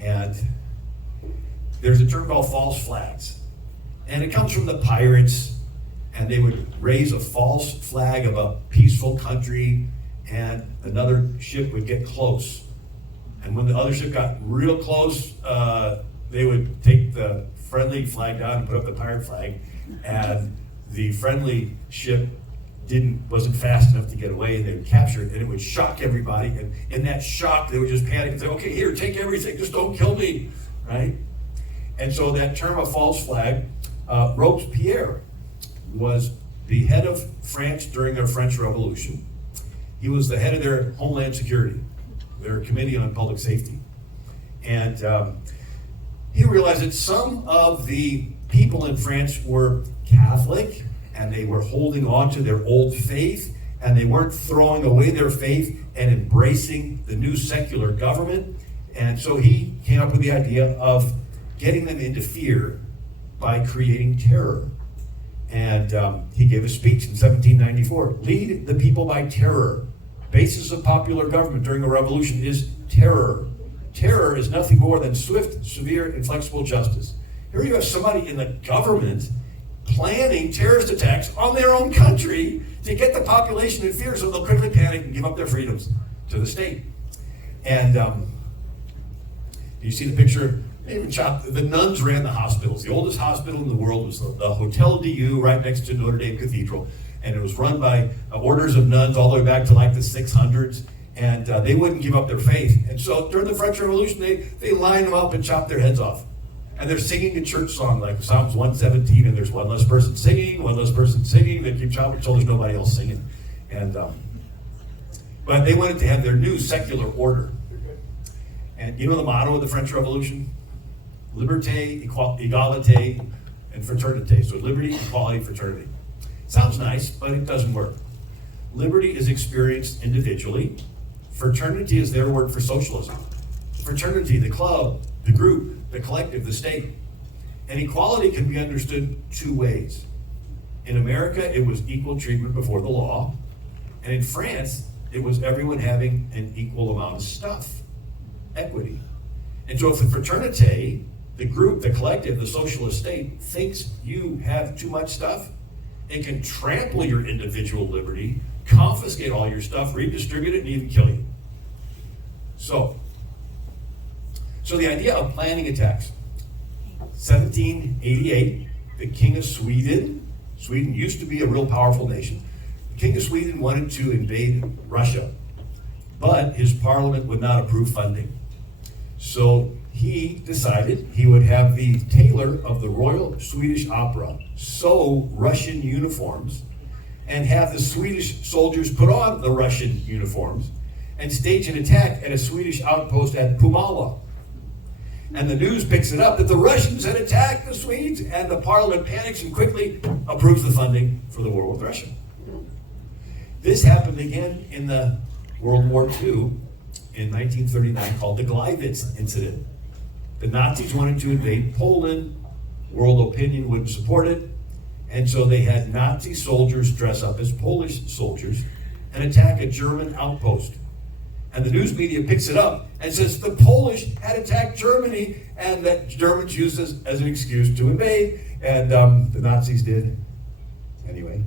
And there's a term called false flags. And it comes from the pirates, and they would raise a false flag of a peaceful country, and another ship would get close. And when the other ship got real close, they would take the friendly flag down and put up the pirate flag, and the friendly ship wasn't fast enough to get away, and they would capture it, and it would shock everybody, and in that shock, they would just panic and say, okay, here, take everything, just don't kill me, right? And so that term of false flag, Robespierre was the head of France during their French Revolution. He was the head of their Homeland Security, their Committee on Public Safety. And he realized that some of the people in France were Catholic, and they were holding on to their old faith, and they weren't throwing away their faith and embracing the new secular government. And so he came up with the idea of getting them into fear by creating terror. And he gave a speech in 1794, lead the people by terror. Basis of popular government during a revolution is terror. Terror is nothing more than swift, severe, inflexible justice. Here you have somebody in the government planning terrorist attacks on their own country to get the population in fear so they'll quickly panic and give up their freedoms to the state. And you see the picture, they even chopped, the nuns ran the hospitals. The oldest hospital in the world was the Hotel Dieu right next to Notre Dame Cathedral. And it was run by orders of nuns all the way back to like the 600s. And they wouldn't give up their faith. And so during the French Revolution, they lined them up and chopped their heads off. And they're singing a church song like Psalms 117, and there's one less person singing, they keep chopping until there's nobody else singing. And but they wanted to have their new secular order. And you know the motto of the French Revolution? Liberté, égalité, and fraternité. So liberty, equality, fraternity. Sounds nice, but it doesn't work. Liberty is experienced individually. Fraternity is their word for socialism. Fraternity, the club, the group, the collective, the state. And equality can be understood two ways. In America, it was equal treatment before the law. And in France, it was everyone having an equal amount of stuff. Equity. And so if the fraternity, the group, the collective, the socialist state, thinks you have too much stuff, it can trample your individual liberty, confiscate all your stuff, redistribute it, and even kill you. So the idea of planning attacks. 1788, the King of Sweden used to be a real powerful nation. The King of Sweden wanted to invade Russia, but his parliament would not approve funding. So he decided he would have the tailor of the Royal Swedish Opera sew Russian uniforms and have the Swedish soldiers put on the Russian uniforms and stage an attack at a Swedish outpost at Pumala. And the news picks it up that the Russians had attacked the Swedes, and the parliament panics and quickly approves the funding for the war with Russia. This happened again in the World War II in 1939, called the Gleiwitz Incident. The Nazis wanted to invade Poland. World opinion wouldn't support it. And so they had Nazi soldiers dress up as Polish soldiers and attack a German outpost. And the news media picks it up and says the Polish had attacked Germany and that Germans used this as an excuse to invade. And the Nazis did anyway.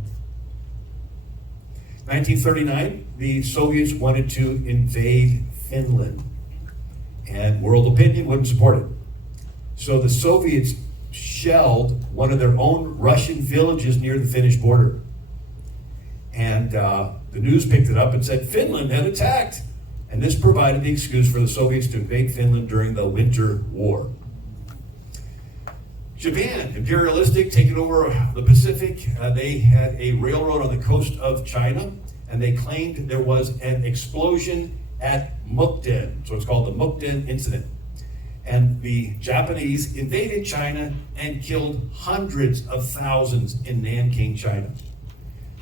1939, the Soviets wanted to invade Finland. And world opinion wouldn't support it. So the Soviets shelled one of their own Russian villages near the Finnish border. And the news picked it up and said Finland had attacked. And this provided the excuse for the Soviets to invade Finland during the Winter War. Japan, imperialistic, taking over the Pacific. They had a railroad on the coast of China, and they claimed there was an explosion at Mukden. So it's called the Mukden Incident. And the Japanese invaded China and killed hundreds of thousands in Nanking, China.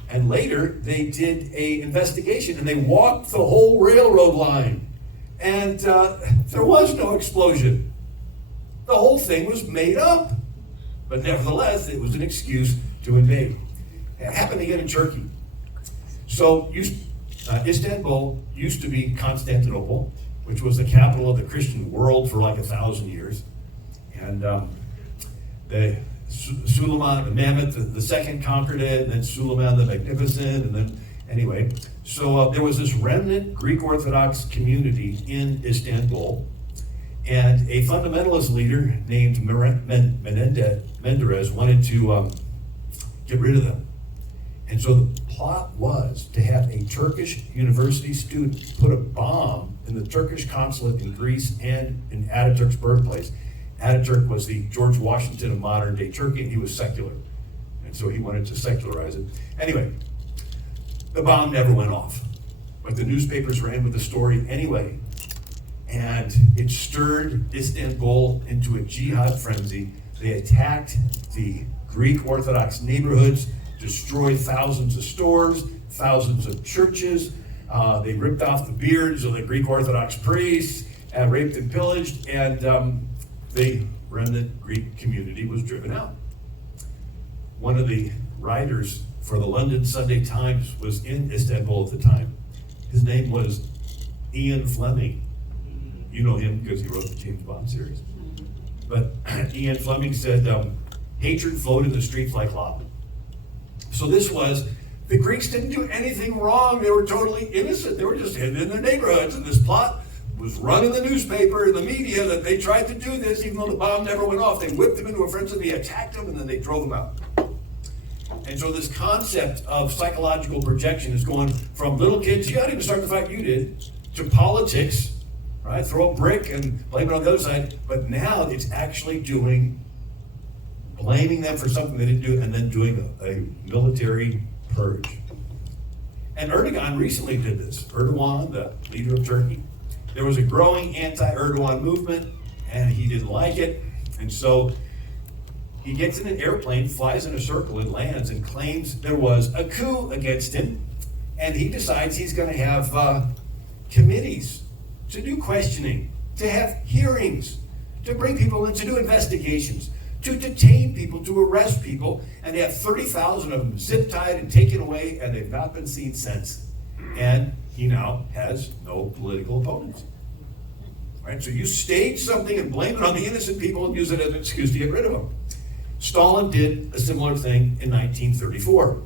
And later, they did an investigation, and they walked the whole railroad line. And there was no explosion. The whole thing was made up. But nevertheless, it was an excuse to invade. It happened again in Turkey. So Istanbul used to be Constantinople, which was the capital of the Christian world for like 1,000 years. And the Suleiman the Mammoth, the second conquered it, and then Suleiman the Magnificent, and then anyway. So there was this remnant Greek Orthodox community in Istanbul, And a fundamentalist leader named Menendez wanted to get rid of them. And so the plot was to have a Turkish university student put a bomb in the Turkish consulate in Greece and in Ataturk's birthplace. Ataturk was the George Washington of modern day Turkey, and he was secular. And so he wanted to secularize it. Anyway, the bomb never went off, but the newspapers ran with the story anyway. And it stirred Istanbul into a jihad frenzy. They attacked the Greek Orthodox neighborhoods, destroyed thousands of stores, thousands of churches. They ripped off the beards of the Greek Orthodox priests, raped and pillaged, and the remnant Greek community was driven out. One of the writers for the London Sunday Times was in Istanbul at the time. His name was Ian Fleming. You know him because he wrote the James Bond series. But Ian Fleming said, hatred flowed in the streets like lava. So this was, the Greeks didn't do anything wrong. They were totally innocent. They were just hidden in their neighborhoods. And this plot was run in the newspaper, in the media, that they tried to do this, even though the bomb never went off. They whipped them into a frenzy, they attacked them, and then they drove them out. And so this concept of psychological projection is going from little kids, you didn't start the fight, you did, to politics, right? Throw a brick and blame it on the other side. But now it's actually blaming them for something they didn't do, and then doing a military purge. And Erdogan recently did this. Erdogan, the leader of Turkey, there was a growing anti-Erdogan movement, and he didn't like it. And so he gets in an airplane, flies in a circle, and lands, and claims there was a coup against him. And he decides he's going to have committees to do questioning, to have hearings, to bring people in, to do investigations, to detain people, to arrest people, and they have 30,000 of them zip-tied and taken away, and they've not been seen since. And he now has no political opponents. Right? So you stage something and blame it on the innocent people and use it as an excuse to get rid of them. Stalin did a similar thing in 1934.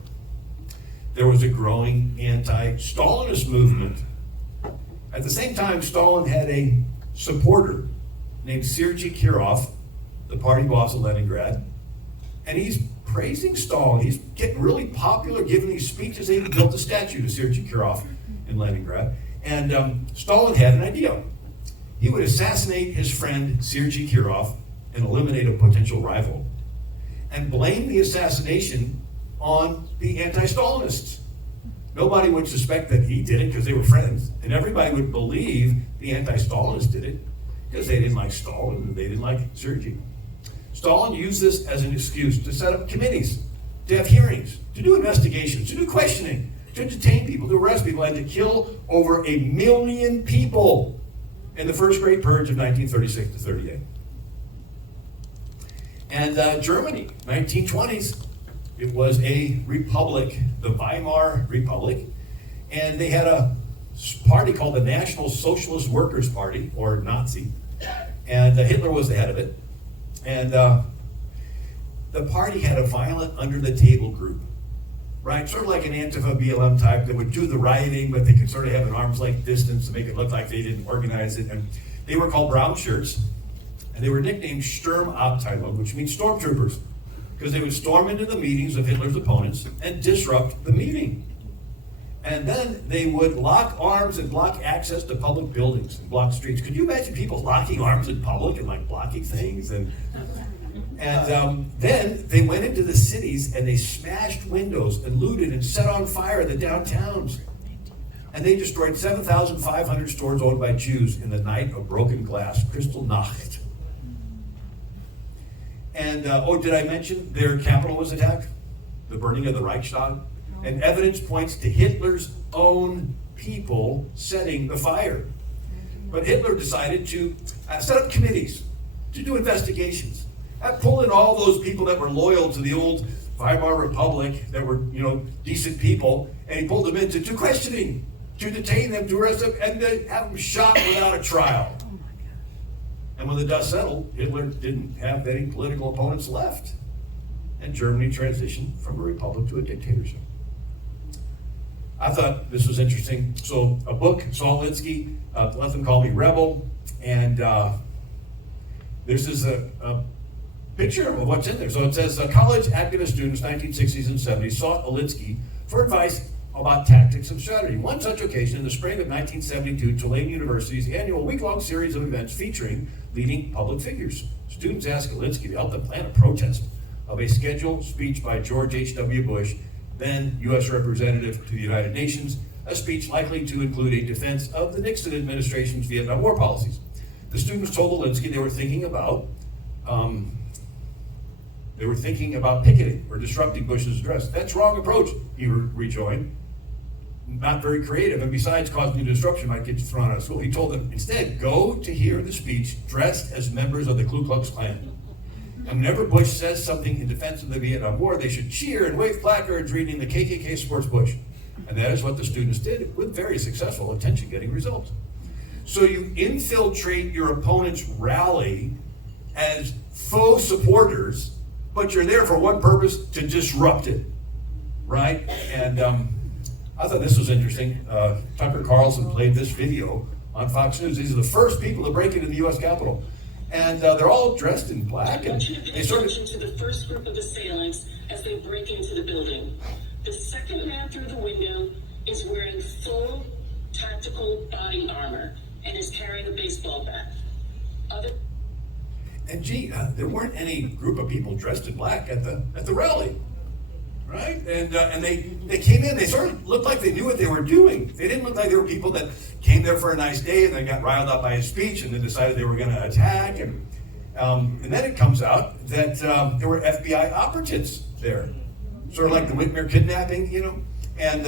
There was a growing anti-Stalinist movement. At the same time, Stalin had a supporter named Sergei Kirov, the party boss of Leningrad, and he's praising Stalin. He's getting really popular, giving these speeches. They even built a statue to Sergei Kirov in Leningrad. And Stalin had an idea. He would assassinate his friend Sergei Kirov and eliminate a potential rival, and blame the assassination on the anti-Stalinists. Nobody would suspect that he did it because they were friends, and everybody would believe the anti-Stalinists did it because they didn't like Stalin and they didn't like Sergei. Stalin used this as an excuse to set up committees, to have hearings, to do investigations, to do questioning, to detain people, to arrest people, and to kill over 1 million people in the first Great Purge of 1936 to 38. And Germany, 1920s, it was a republic, the Weimar Republic, and they had a party called the National Socialist Workers' Party, or Nazi, and Hitler was the head of it. And the party had a violent under-the-table group, right? Sort of like an Antifa BLM type that would do the rioting, but they could sort of have an arm's length distance to make it look like they didn't organize it. And they were called brown shirts, and they were nicknamed Sturmabteilung, which means stormtroopers, because they would storm into the meetings of Hitler's opponents and disrupt the meeting. And then they would lock arms and block access to public buildings and block streets. Could you imagine people locking arms in public and like blocking things? And then they went into the cities and they smashed windows and looted and set on fire the downtowns. And they destroyed 7,500 stores owned by Jews in the night of broken glass, Kristallnacht. And, did I mention their capital was attacked? The burning of the Reichstag? And evidence points to Hitler's own people setting the fire. But Hitler decided to set up committees to do investigations, pull in all those people that were loyal to the old Weimar Republic, that were, decent people, and he pulled them into questioning, to detain them, to arrest them, and then have them shot without a trial. And when the dust settled, Hitler didn't have any political opponents left, and Germany transitioned from a republic to a dictatorship. I thought this was interesting. So a book, Saul Alinsky, Let Them Call Me Rebel, and This is a picture of what's in there. So it says, college activist students, 1960s and 70s, sought Alinsky for advice about tactics and strategy. One such occasion in the spring of 1972, Tulane University's annual week-long series of events featuring leading public figures. Students asked Alinsky to help them plan a protest of a scheduled speech by George H.W. Bush, then U.S. Representative to the United Nations, a speech likely to include a defense of the Nixon administration's Vietnam War policies. The students told Alinsky they were thinking about picketing or disrupting Bush's address. That's wrong approach, he rejoined. Not very creative, and besides causing a disruption, might get you thrown out of school. He told them, instead, go to hear the speech dressed as members of the Ku Klux Klan. And whenever Bush says something in defense of the Vietnam War, they should cheer and wave placards reading the KKK supports Bush. And that is what the students did, with very successful attention-getting results. So you infiltrate your opponent's rally as faux supporters, but you're there for one purpose, to disrupt it, right? And I thought this was interesting. Tucker Carlson played this video on Fox News. These are the first people to break into the U.S. Capitol. And they're all dressed in black. And they sort of... to the first group of assailants as they break into the building. The second man through the window is wearing full tactical body armor and is carrying a baseball bat. And gee, there weren't any group of people dressed in black at the rally, right? And they came in. They sort of looked like they knew what they were doing. They didn't look like they were people that came there for a nice day and then got riled up by his speech and then decided they were going to attack. And then it comes out that there were FBI operatives there, sort of like the Whitmer kidnapping, you know. And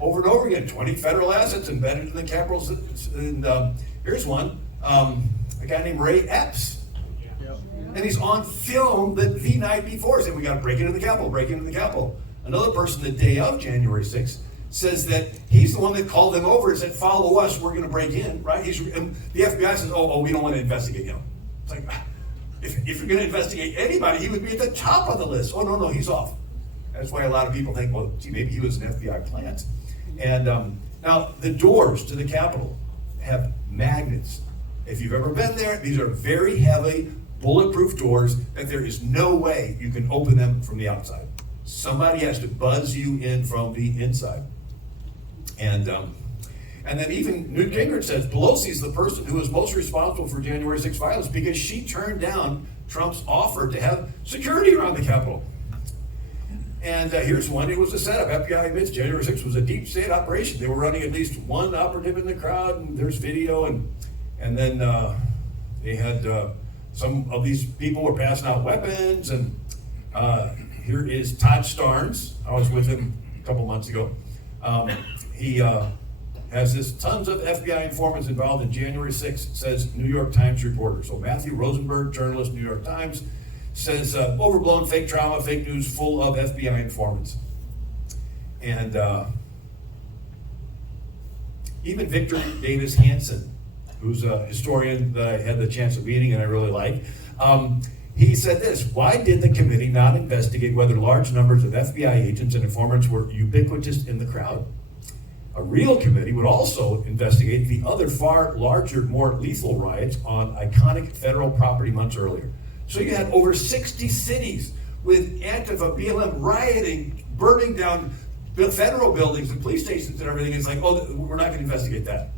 over and over again, 20 federal assets embedded in the Capitol. And here's one, a guy named Ray Epps. And he's on film the night before, saying we got to break into the Capitol, break into the Capitol. Another person the day of January 6th says that he's the one that called them over and said, follow us, we're going to break in, right? And the FBI says, oh, we don't want to investigate him. It's like, if you're going to investigate anybody, he would be at the top of the list. Oh, no, he's off. That's why a lot of people think, well, gee, maybe he was an FBI plant. And now the doors to the Capitol have magnets. If you've ever been there, these are very heavy, bulletproof doors that there is no way you can open them from the outside. Somebody has to buzz you in from the inside. And then even Newt Gingrich says Pelosi's the person who is most responsible for January 6th violence because she turned down Trump's offer to have security around the Capitol. And here's one. It was a setup. FBI admits January 6th was a deep state operation. They were running at least one operative in the crowd, and there's video. And then they had some of these people were passing out weapons. And here is Todd Starnes. I was with him a couple months ago. He has this tons of FBI informants involved in January 6th, says New York Times reporter. So Matthew Rosenberg, journalist, New York Times, says overblown fake trauma, fake news full of FBI informants. And even Victor Davis Hanson, who's a historian that I had the chance of meeting and I really like, he said this: why did the committee not investigate whether large numbers of FBI agents and informants were ubiquitous in the crowd? A real committee would also investigate the other far larger, more lethal riots on iconic federal property months earlier. So you had over 60 cities with Antifa, BLM rioting, burning down federal buildings and police stations and everything. It's like, oh, we're not going to investigate that.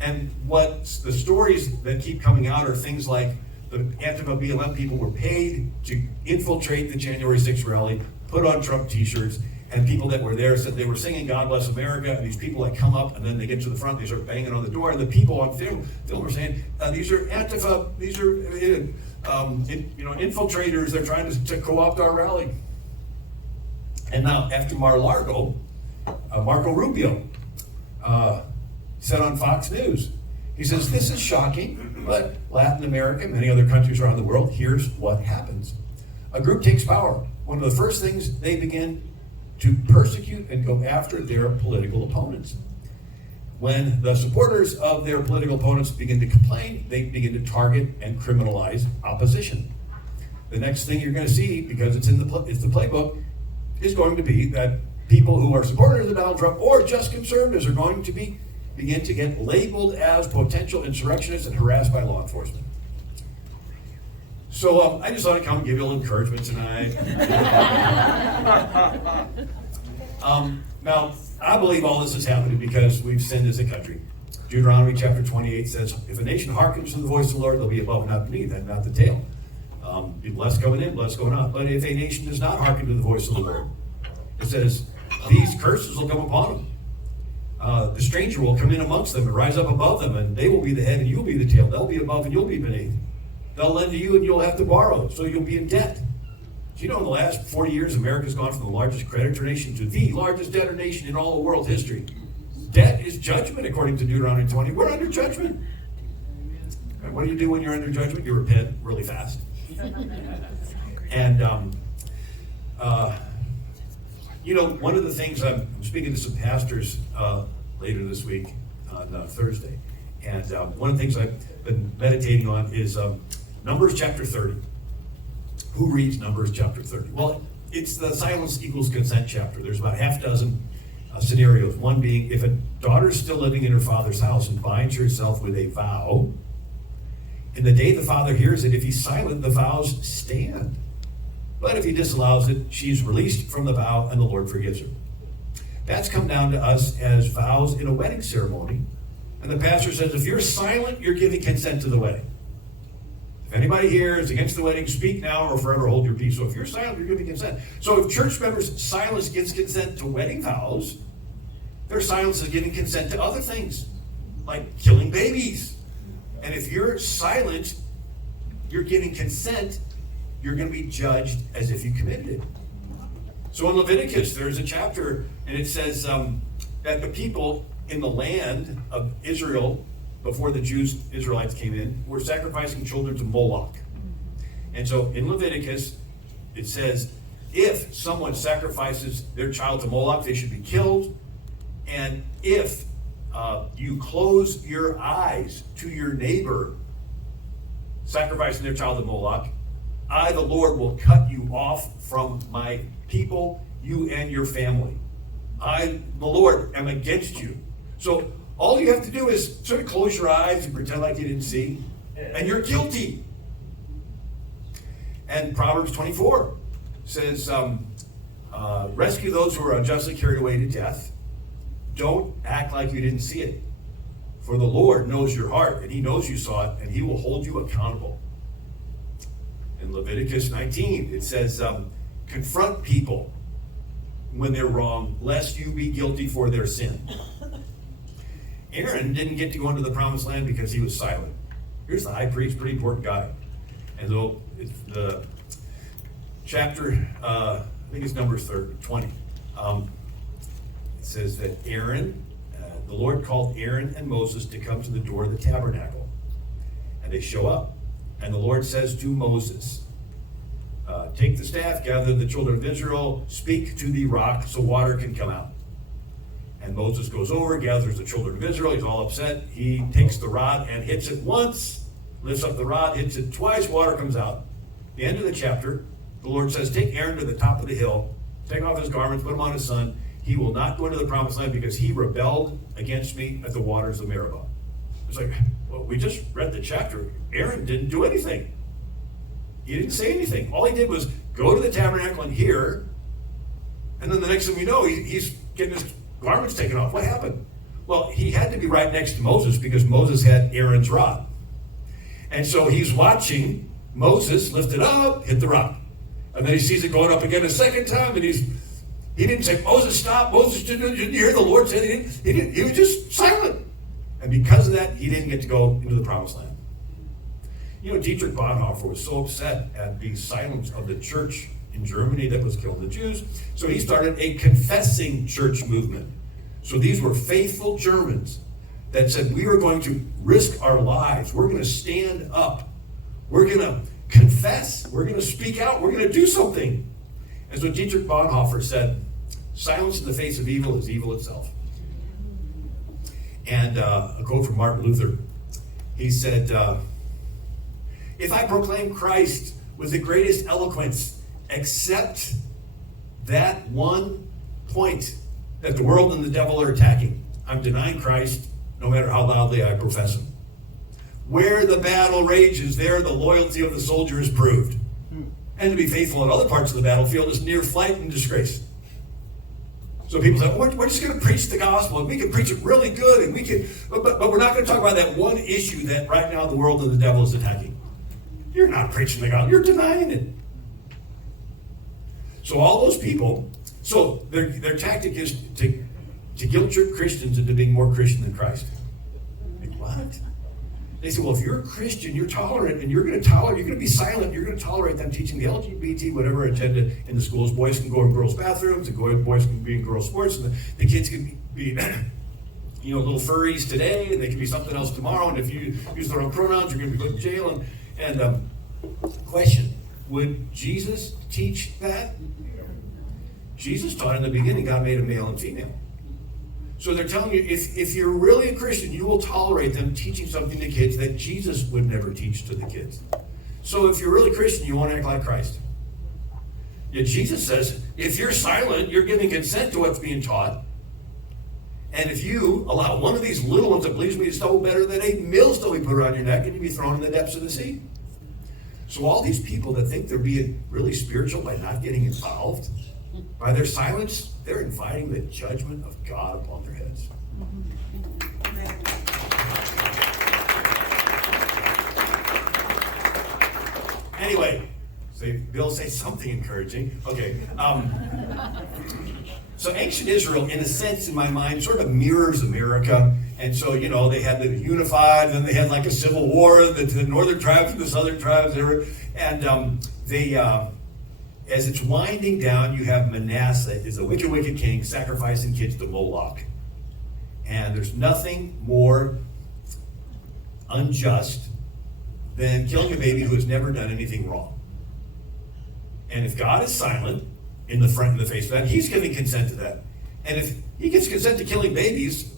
And what the stories that keep coming out are things like the Antifa, BLM people were paid to infiltrate the January 6th rally, put on Trump t-shirts, and people that were there said they were singing God Bless America, and these people that come up and then they get to the front, they start banging on the door, and the people on film were saying, these are Antifa, these are infiltrators, they're trying to co-opt our rally. And now after Mar-a-Lago, Marco Rubio said on Fox News, he says, this is shocking, but Latin America, many other countries around the world, here's what happens. A group takes power. One of the first things they begin to persecute and go after their political opponents. When the supporters of their political opponents begin to complain, they begin to target and criminalize opposition. The next thing you're going to see, because it's the playbook, is going to be that people who are supporters of Donald Trump or just conservatives are going to begin to get labeled as potential insurrectionists and harassed by law enforcement. So I just thought I'd come and give you a little encouragement tonight. Now, I believe all this is happening because we've sinned as a country. Deuteronomy chapter 28 says, if a nation hearkens to the voice of the Lord, they'll be above and not beneath, and not the tail. Be blessed going in, blessed going out. But if a nation does not hearken to the voice of the Lord, it says, these curses will come upon them. The stranger will come in amongst them and rise up above them, and they will be the head and you'll be the tail. They'll be above and you'll be beneath. They'll lend to you and you'll have to borrow, so you'll be in debt. Do you know in the last 40 years, America's gone from the largest creditor nation to the largest debtor nation in all of world history? Debt is judgment, according to Deuteronomy 20. We're under judgment. And what do you do when you're under judgment? You repent really fast. And, one of the things I'm speaking to some pastors later this week on Thursday, and one of the things I've been meditating on is Numbers chapter 30. Who reads Numbers chapter 30? Well, it's the silence equals consent chapter. There's about half dozen scenarios. One being, if a daughter is still living in her father's house and binds herself with a vow, in the day the father hears it, if he's silent, the vows stand. But if he disallows it, she's released from the vow and the Lord forgives her. That's come down to us as vows in a wedding ceremony. And the pastor says, if you're silent, you're giving consent to the wedding. If anybody here is against the wedding, speak now or forever hold your peace. So if you're silent, you're giving consent. So if church members' silence gives consent to wedding vows, their silence is giving consent to other things, like killing babies. And if you're silent, you're giving consent, you're going to be judged as if you committed it. So in Leviticus, there's a chapter, and it says that the people in the land of Israel, before the Israelites came in, were sacrificing children to Moloch. And so in Leviticus, it says, if someone sacrifices their child to Moloch, they should be killed. And if you close your eyes to your neighbor sacrificing their child to Moloch, I, the Lord, will cut you off from my people, you and your family. I, the Lord, am against you. So all you have to do is sort of close your eyes and pretend like you didn't see, and you're guilty. And Proverbs 24 says, rescue those who are unjustly carried away to death. Don't act like you didn't see it. For the Lord knows your heart, and he knows you saw it, and he will hold you accountable. In Leviticus 19, it says, confront people when they're wrong, lest you be guilty for their sin. Aaron didn't get to go into the promised land because he was silent. Here's the high priest, pretty important guy. And though it's the chapter, I think it's Numbers 20, it says that Aaron, the Lord called Aaron and Moses to come to the door of the tabernacle. And they show up. And the Lord says to Moses, take the staff, gather the children of Israel, speak to the rock so water can come out. And Moses goes over, gathers the children of Israel. He's all upset. He takes the rod and hits it once, lifts up the rod, hits it twice, water comes out. The end of the chapter, the Lord says, take Aaron to the top of the hill, take off his garments, put him on his son. He will not go into the promised land because he rebelled against me at the waters of Meribah. It's like, well, we just read the chapter. Aaron didn't do anything. He didn't say anything. All he did was go to the tabernacle and hear, and then the next thing we know, he's getting his garments taken off. What happened? Well, he had to be right next to Moses because Moses had Aaron's rod. And so he's watching Moses lift it up, hit the rock. And then he sees it going up again a second time, and he didn't say, Moses, stop. Moses, didn't you hear the Lord say it? He was just silent. And because of that, he didn't get to go into the promised land. You know, Dietrich Bonhoeffer was so upset at the silence of the church in Germany that was killing the Jews, so he started a confessing church movement. So these were faithful Germans that said, we are going to risk our lives. We're going to stand up. We're going to confess. We're going to speak out. We're going to do something. And so Dietrich Bonhoeffer said, silence in the face of evil is evil itself. And a quote from Martin Luther. He said, if I proclaim Christ with the greatest eloquence, except that one point that the world and the devil are attacking, I'm denying Christ no matter how loudly I profess him. Where the battle rages, there the loyalty of the soldier is proved. And to be faithful in other parts of the battlefield is near flight and disgrace. So people say, oh, we're just going to preach the gospel, and we can preach it really good, and we can, but we're not going to talk about that one issue that right now the world and the devil is attacking. You're not preaching the gospel, you're denying it. So all those people, so their tactic is to guilt trip Christians into being more Christian than Christ. Like, what? They say, well, if you're a Christian, you're tolerant, and you're going to be silent, you're going to tolerate them teaching the LGBT, whatever agenda in the schools. Boys can go in girls' bathrooms, and boys can be in girls' sports, and the kids can be little furries today, and they can be something else tomorrow, and if you use the wrong pronouns, you're going to be put in jail. And question, would Jesus teach that? Jesus taught in the beginning, God made a male and female. So they're telling you, if you're really a Christian, you will tolerate them teaching something to kids that Jesus would never teach to the kids. So if you're really Christian, you won't act like Christ. Yet Jesus says, if you're silent, you're giving consent to what's being taught. And if you allow one of these little ones that believes me to stumble, better than a millstone we put around your neck, and you'd be thrown in the depths of the sea. So all these people that think they're being really spiritual by not getting involved, by their silence, they're inviting the judgment of God upon their heads. Anyway, Bill, say something encouraging. Okay. So ancient Israel, in a sense, in my mind, sort of mirrors America. And so, they had the unified, then they had like a civil war, the northern tribes and the southern tribes. As it's winding down, you have Manasseh, is a wicked, wicked king, sacrificing kids to Moloch. And there's nothing more unjust than killing a baby who has never done anything wrong. And if God is silent in the front and the face of that, he's giving consent to that. And if he gives consent to killing babies,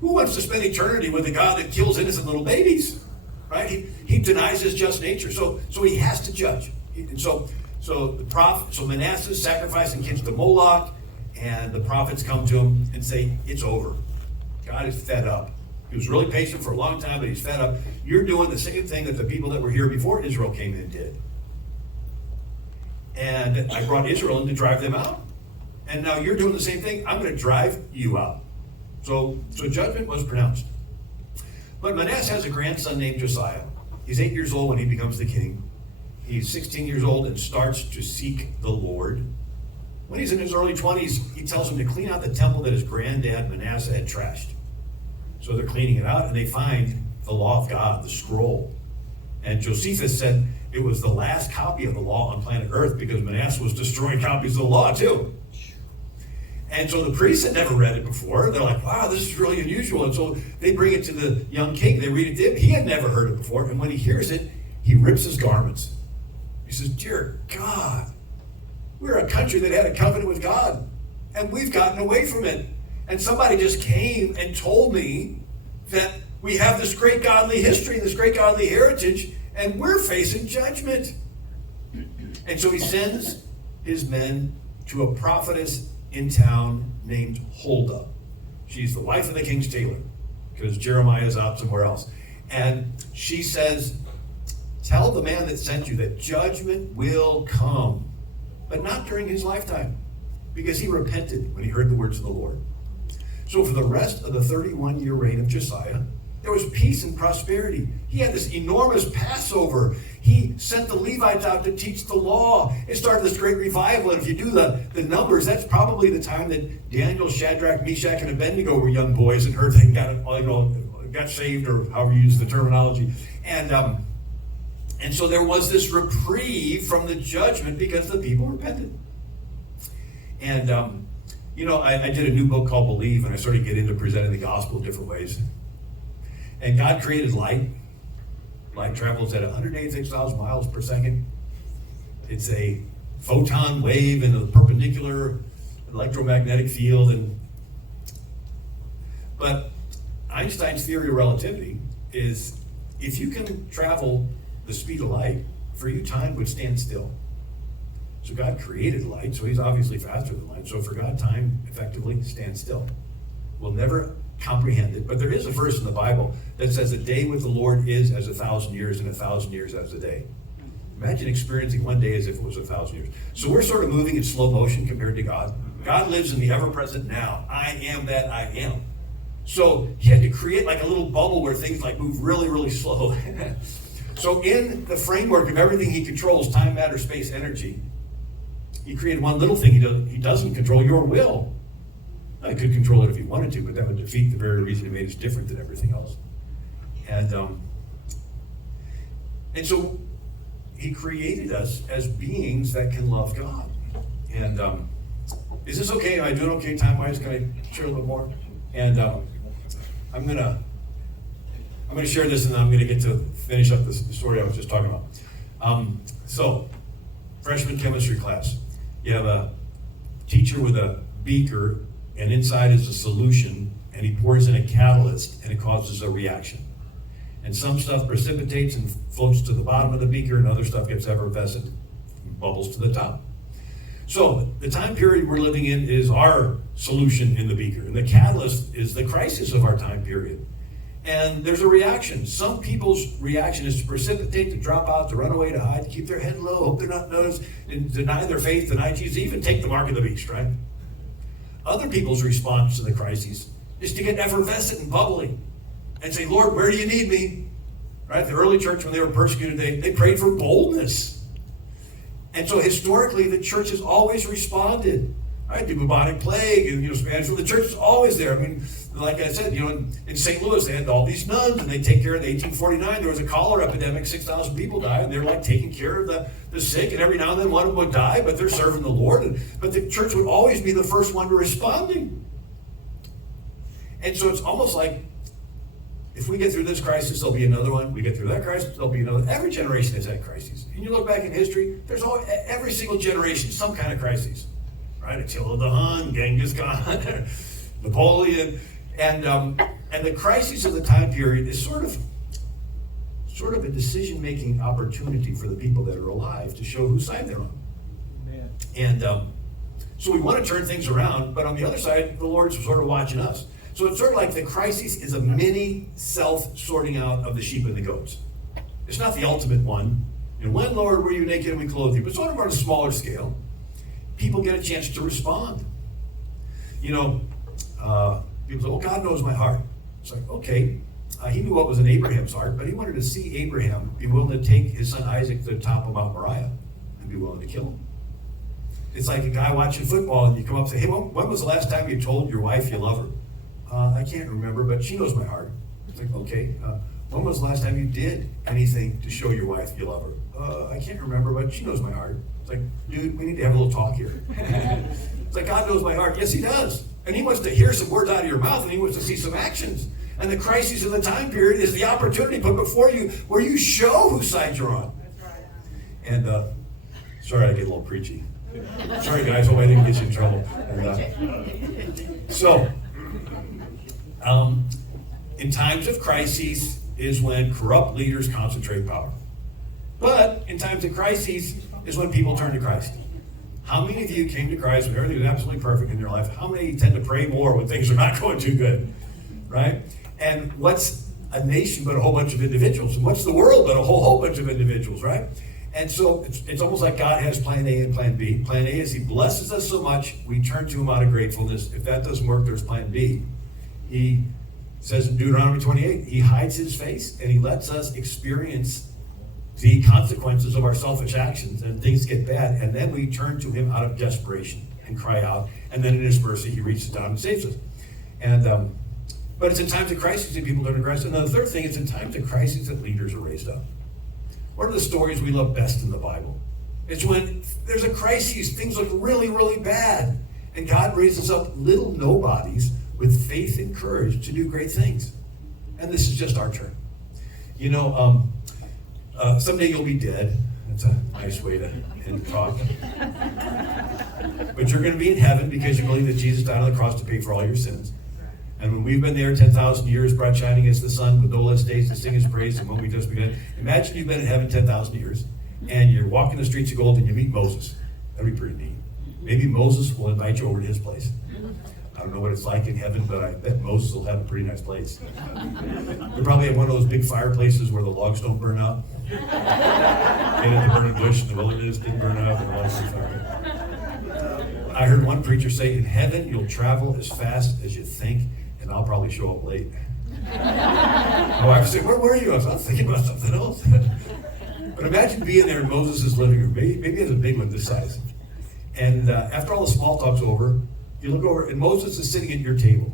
who wants to spend eternity with a God that kills innocent little babies? Right? He denies his just nature. So he has to judge. And so Manasseh is sacrificing kids to Moloch, and the prophets come to him and say, it's over. God is fed up. He was really patient for a long time, but he's fed up. You're doing the same thing that the people that were here before Israel came in did. And I brought Israel in to drive them out. And now you're doing the same thing. I'm going to drive you out. So judgment was pronounced. But Manasseh has a grandson named Josiah. He's 8 years old when he becomes the king. He's 16 years old and starts to seek the Lord. When he's in his early 20s, he tells him to clean out the temple that his granddad Manasseh had trashed. So they're cleaning it out, and they find the law of God, the scroll. And Josephus said it was the last copy of the law on planet Earth because Manasseh was destroying copies of the law too. And so the priests had never read it before. They're like, wow, this is really unusual. And so they bring it to the young king. They read it to him. He had never heard it before. And when he hears it, he rips his garments. He says, dear God, we're a country that had a covenant with God, and we've gotten away from it. And somebody just came and told me that we have this great godly history, this great godly heritage, and we're facing judgment. And so he sends his men to a prophetess in town named Huldah. She's the wife of the king's tailor, because Jeremiah is out somewhere else. And she says, tell the man that sent you that judgment will come, but not during his lifetime, because he repented when he heard the words of the Lord. So for the rest of the 31-year reign of Josiah, there was peace and prosperity. He had this enormous Passover. He sent the Levites out to teach the law. It started this great revival. And if you do the numbers, that's probably the time that Daniel, Shadrach, Meshach, and Abednego were young boys and heard they got saved, or however you use the terminology. And so there was this reprieve from the judgment because the people repented. And I did a new book called Believe, and I started getting into presenting the gospel in different ways. And God created light. Light travels at 186,000 miles per second. It's a photon wave in a perpendicular electromagnetic field. But Einstein's theory of relativity is if you can travel the speed of light, for you time would stand still. So God created light, so he's obviously faster than light. So for God, time effectively stands still. will never comprehend it. But there is a verse in the Bible that says a day with the Lord is as 1,000 years, and 1,000 years as a day. Imagine experiencing one day as if it was 1,000 years. So we're sort of moving in slow motion compared to God. God lives in the ever-present now. I am that I am. So he had to create like a little bubble where things like move really, really slow. So in the framework of everything he controls, time, matter, space, energy, he created one little thing he doesn't control, your will. Now, he could control it if he wanted to, but that would defeat the very reason he made us different than everything else. And so he created us as beings that can love God. And is this okay? Am I doing okay time-wise? Can I share a little more? And I'm gonna share this, and then I'm gonna get to finish up the story I was just talking about. So, freshman chemistry class. You have a teacher with a beaker, and inside is a solution, and he pours in a catalyst, and it causes a reaction. And some stuff precipitates and floats to the bottom of the beaker, and other stuff gets effervescent and bubbles to the top. So the time period we're living in is our solution in the beaker, and the catalyst is the crisis of our time period. And there's a reaction. Some people's reaction is to precipitate, to drop out, to run away, to hide, to keep their head low, hope they're not noticed, and deny their faith, deny Jesus, even take the mark of the beast, right? Other people's response to the crises is to get effervescent and bubbly and say, Lord, where do you need me? Right? The early church, when they were persecuted, they prayed for boldness. And so historically, the church has always responded. Right? The bubonic plague and Spanish flu, the church is always there. I mean, like I said, in St. Louis, they had all these nuns, and they take care of the 1849. There was a cholera epidemic, 6,000 people died, and they're like taking care of the sick, and every now and then one of them would die, but they're serving the Lord. But the church would always be the first one to responding. And so it's almost like, if we get through this crisis, there'll be another one. We get through that crisis, there'll be another. Every generation has had crises. And you look back in history, there's always, every single generation, some kind of crisis. Right? Attila the Hun, Genghis Khan, Napoleon. And the crisis of the time period is sort of a decision-making opportunity for the people that are alive to show whose side they're on. Amen. And so we want to turn things around, but on the other side, the Lord's sort of watching us. So it's sort of like the crisis is a mini self-sorting out of the sheep and the goats. It's not the ultimate one. When, Lord, were you naked and we clothed you? But sort of on a smaller scale, people get a chance to respond. People say, well, God knows my heart. It's like, okay, he knew what was in Abraham's heart, but he wanted to see Abraham be willing to take his son Isaac to the top of Mount Moriah and be willing to kill him. It's like a guy watching football, and you come up and say, hey, when was the last time you told your wife you love her? I can't remember, but she knows my heart. It's like, okay. When was the last time you did anything to show your wife you love her? I can't remember, but she knows my heart. It's like, dude, we need to have a little talk here. It's like, God knows my heart. Yes, he does. And he wants to hear some words out of your mouth, and he wants to see some actions. And the crisis of the time period is the opportunity put before you where you show whose side you're on. And sorry, I get a little preachy. Sorry, guys, hope I didn't get you in trouble. In times of crises is when corrupt leaders concentrate power. But in times of crises is when people turn to Christ. How many of you came to Christ when everything was absolutely perfect in your life? How many tend to pray more when things are not going too good? Right? And what's a nation but a whole bunch of individuals? And what's the world but a whole bunch of individuals, right? And so it's almost like God has plan A and plan B. Plan A is he blesses us so much, we turn to him out of gratefulness. If that doesn't work, there's plan B. He says in Deuteronomy 28, he hides his face and he lets us experience the consequences of our selfish actions, and things get bad, and then we turn to him out of desperation and cry out, and then in his mercy he reaches down and saves us. And but it's in times of crisis that people turn to Christ. And the third thing is in times of crisis that leaders are raised up. What are the stories we love best in the Bible? It's when there's a crisis, things look really, really bad, and God raises up little nobodies with faith and courage to do great things. And this is just our turn. Someday you'll be dead. That's a nice way to end the talk. But you're going to be in heaven because you believe that Jesus died on the cross to pay for all your sins. And when we've been there 10,000 years, bright shining as the sun, with no less days to sing his praise than when we just began. Imagine you've been in heaven 10,000 years, and you're walking the streets of gold and you meet Moses. That'd be pretty neat. Maybe Moses will invite you over to his place. I don't know what it's like in heaven, but I bet Moses will have a pretty nice place. We probably have one of those big fireplaces where the logs don't burn out. Get in the burning bush in the wilderness, didn't burn out, and the logs are fire. I heard one preacher say, in heaven, you'll travel as fast as you think, and I'll probably show up late. My wife said, where were you? I was thinking about something else. But imagine being there in Moses' living room. Maybe it's a big one this size. And after all the small talk's over, you look over, and Moses is sitting at your table.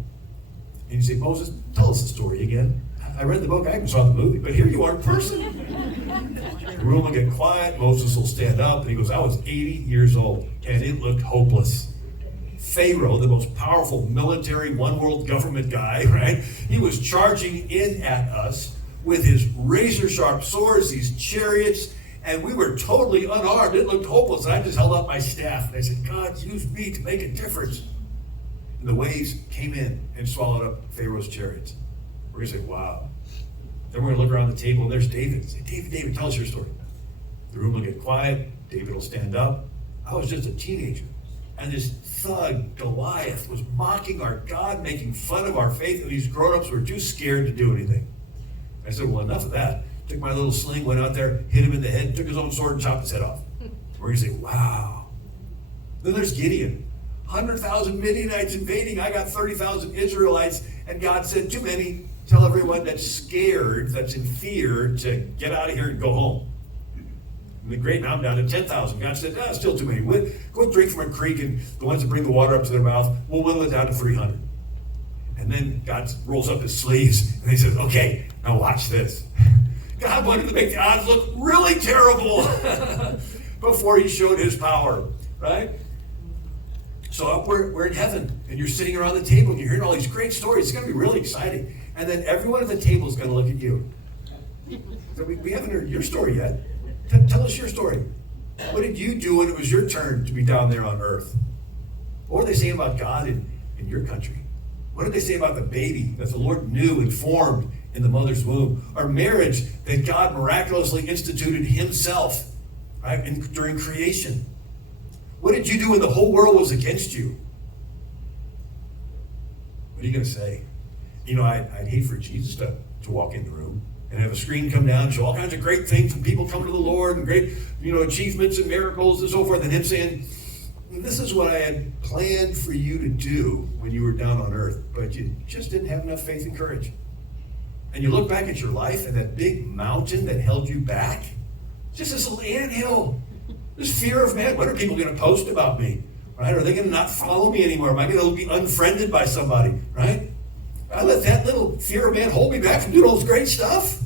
And you say, Moses, tell us the story again. I read the book, I even saw the movie, but here you are in person. The room will get quiet, Moses will stand up, and he goes, I was 80 years old, and it looked hopeless. Pharaoh, the most powerful military, one world government guy, right? He was charging in at us with his razor-sharp swords, these chariots, and we were totally unarmed. It looked hopeless, and I just held up my staff, and I said, God, use me to make a difference. And the waves came in and swallowed up Pharaoh's chariots. We're going to say, wow. Then we're going to look around the table, and there's David. Say, David, tell us your story. The room will get quiet. David will stand up. I was just a teenager. And this thug, Goliath, was mocking our God, making fun of our faith, and these grown-ups were too scared to do anything. I said, well, enough of that. Took my little sling, went out there, hit him in the head, took his own sword, and chopped his head off. We're going to say, wow. Then there's Gideon. 100,000 Midianites invading. I got 30,000 Israelites. And God said, too many. Tell everyone that's scared, that's in fear, to get out of here and go home. And great, now I'm down to 10,000. God said, still too many. Go drink from a creek, and the ones that bring the water up to their mouth, we'll whittle it down to 300. And then God rolls up his sleeves, and he says, okay, now watch this. God wanted to make the odds look really terrible before he showed his power, right? So up we're in heaven, and you're sitting around the table, and you're hearing all these great stories. It's going to be really exciting. And then everyone at the table is going to look at you. So we haven't heard your story yet. Tell us your story. What did you do when it was your turn to be down there on earth? What were they saying about God in your country? What did they say about the baby that the Lord knew and formed in the mother's womb? Our marriage that God miraculously instituted himself, right, during creation. What did you do when the whole world was against you? What are you going to say? You know, I'd hate for Jesus to walk in the room and have a screen come down and show all kinds of great things and people come to the Lord and great, achievements and miracles and so forth, and him saying, this is what I had planned for you to do when you were down on earth, but you just didn't have enough faith and courage. And you look back at your life and that big mountain that held you back, just this little anthill, this fear of, man, what are people going to post about me? Right? Are they going to not follow me anymore? Am I going to be unfriended by somebody? Right? I let that little fear of man hold me back from doing all this great stuff.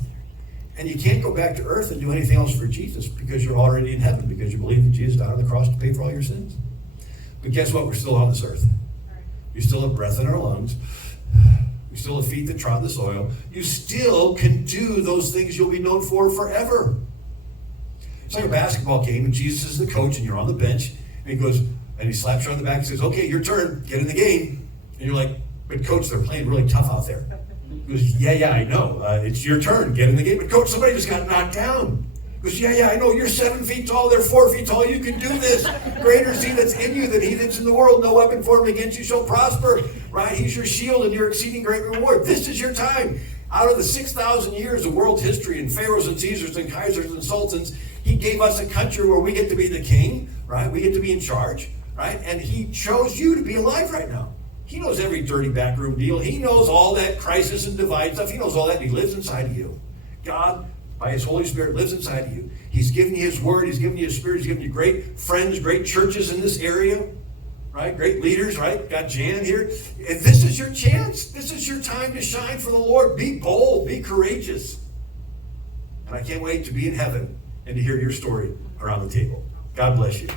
And you can't go back to earth and do anything else for Jesus because you're already in heaven, because you believe that Jesus died on the cross to pay for all your sins. But guess what? We're still on this earth. We still have breath in our lungs. We still have feet that trod the soil. You still can do those things you'll be known for forever. It's like a basketball game, and Jesus is the coach, and you're on the bench, and he goes, and he slaps you on the back and says, okay, your turn, get in the game. And you're like, but coach, they're playing really tough out there. He goes, yeah, I know. It's your turn, get in the game. But coach, somebody just got knocked down. He goes, yeah, I know. You're 7 feet tall, they're 4 feet tall. You can do this. Greater is he that's in you than he that's in the world. No weapon formed against you shall prosper. Right? He's your shield and your exceeding great reward. This is your time. Out of the 6,000 years of world history and pharaohs and Caesars and Kaisers and sultans, he gave us a country where we get to be the king, right? We get to be in charge, right? And he chose you to be alive right now. He knows every dirty backroom deal. He knows all that crisis and divide stuff. He knows all that, and he lives inside of you. God, by his Holy Spirit, lives inside of you. He's given you his word. He's given you his spirit. He's given you great friends, great churches in this area, right? Great leaders, right? Got Jan here. And this is your chance. This is your time to shine for the Lord. Be bold. Be courageous. And I can't wait to be in heaven and to hear your story around the table. God bless you.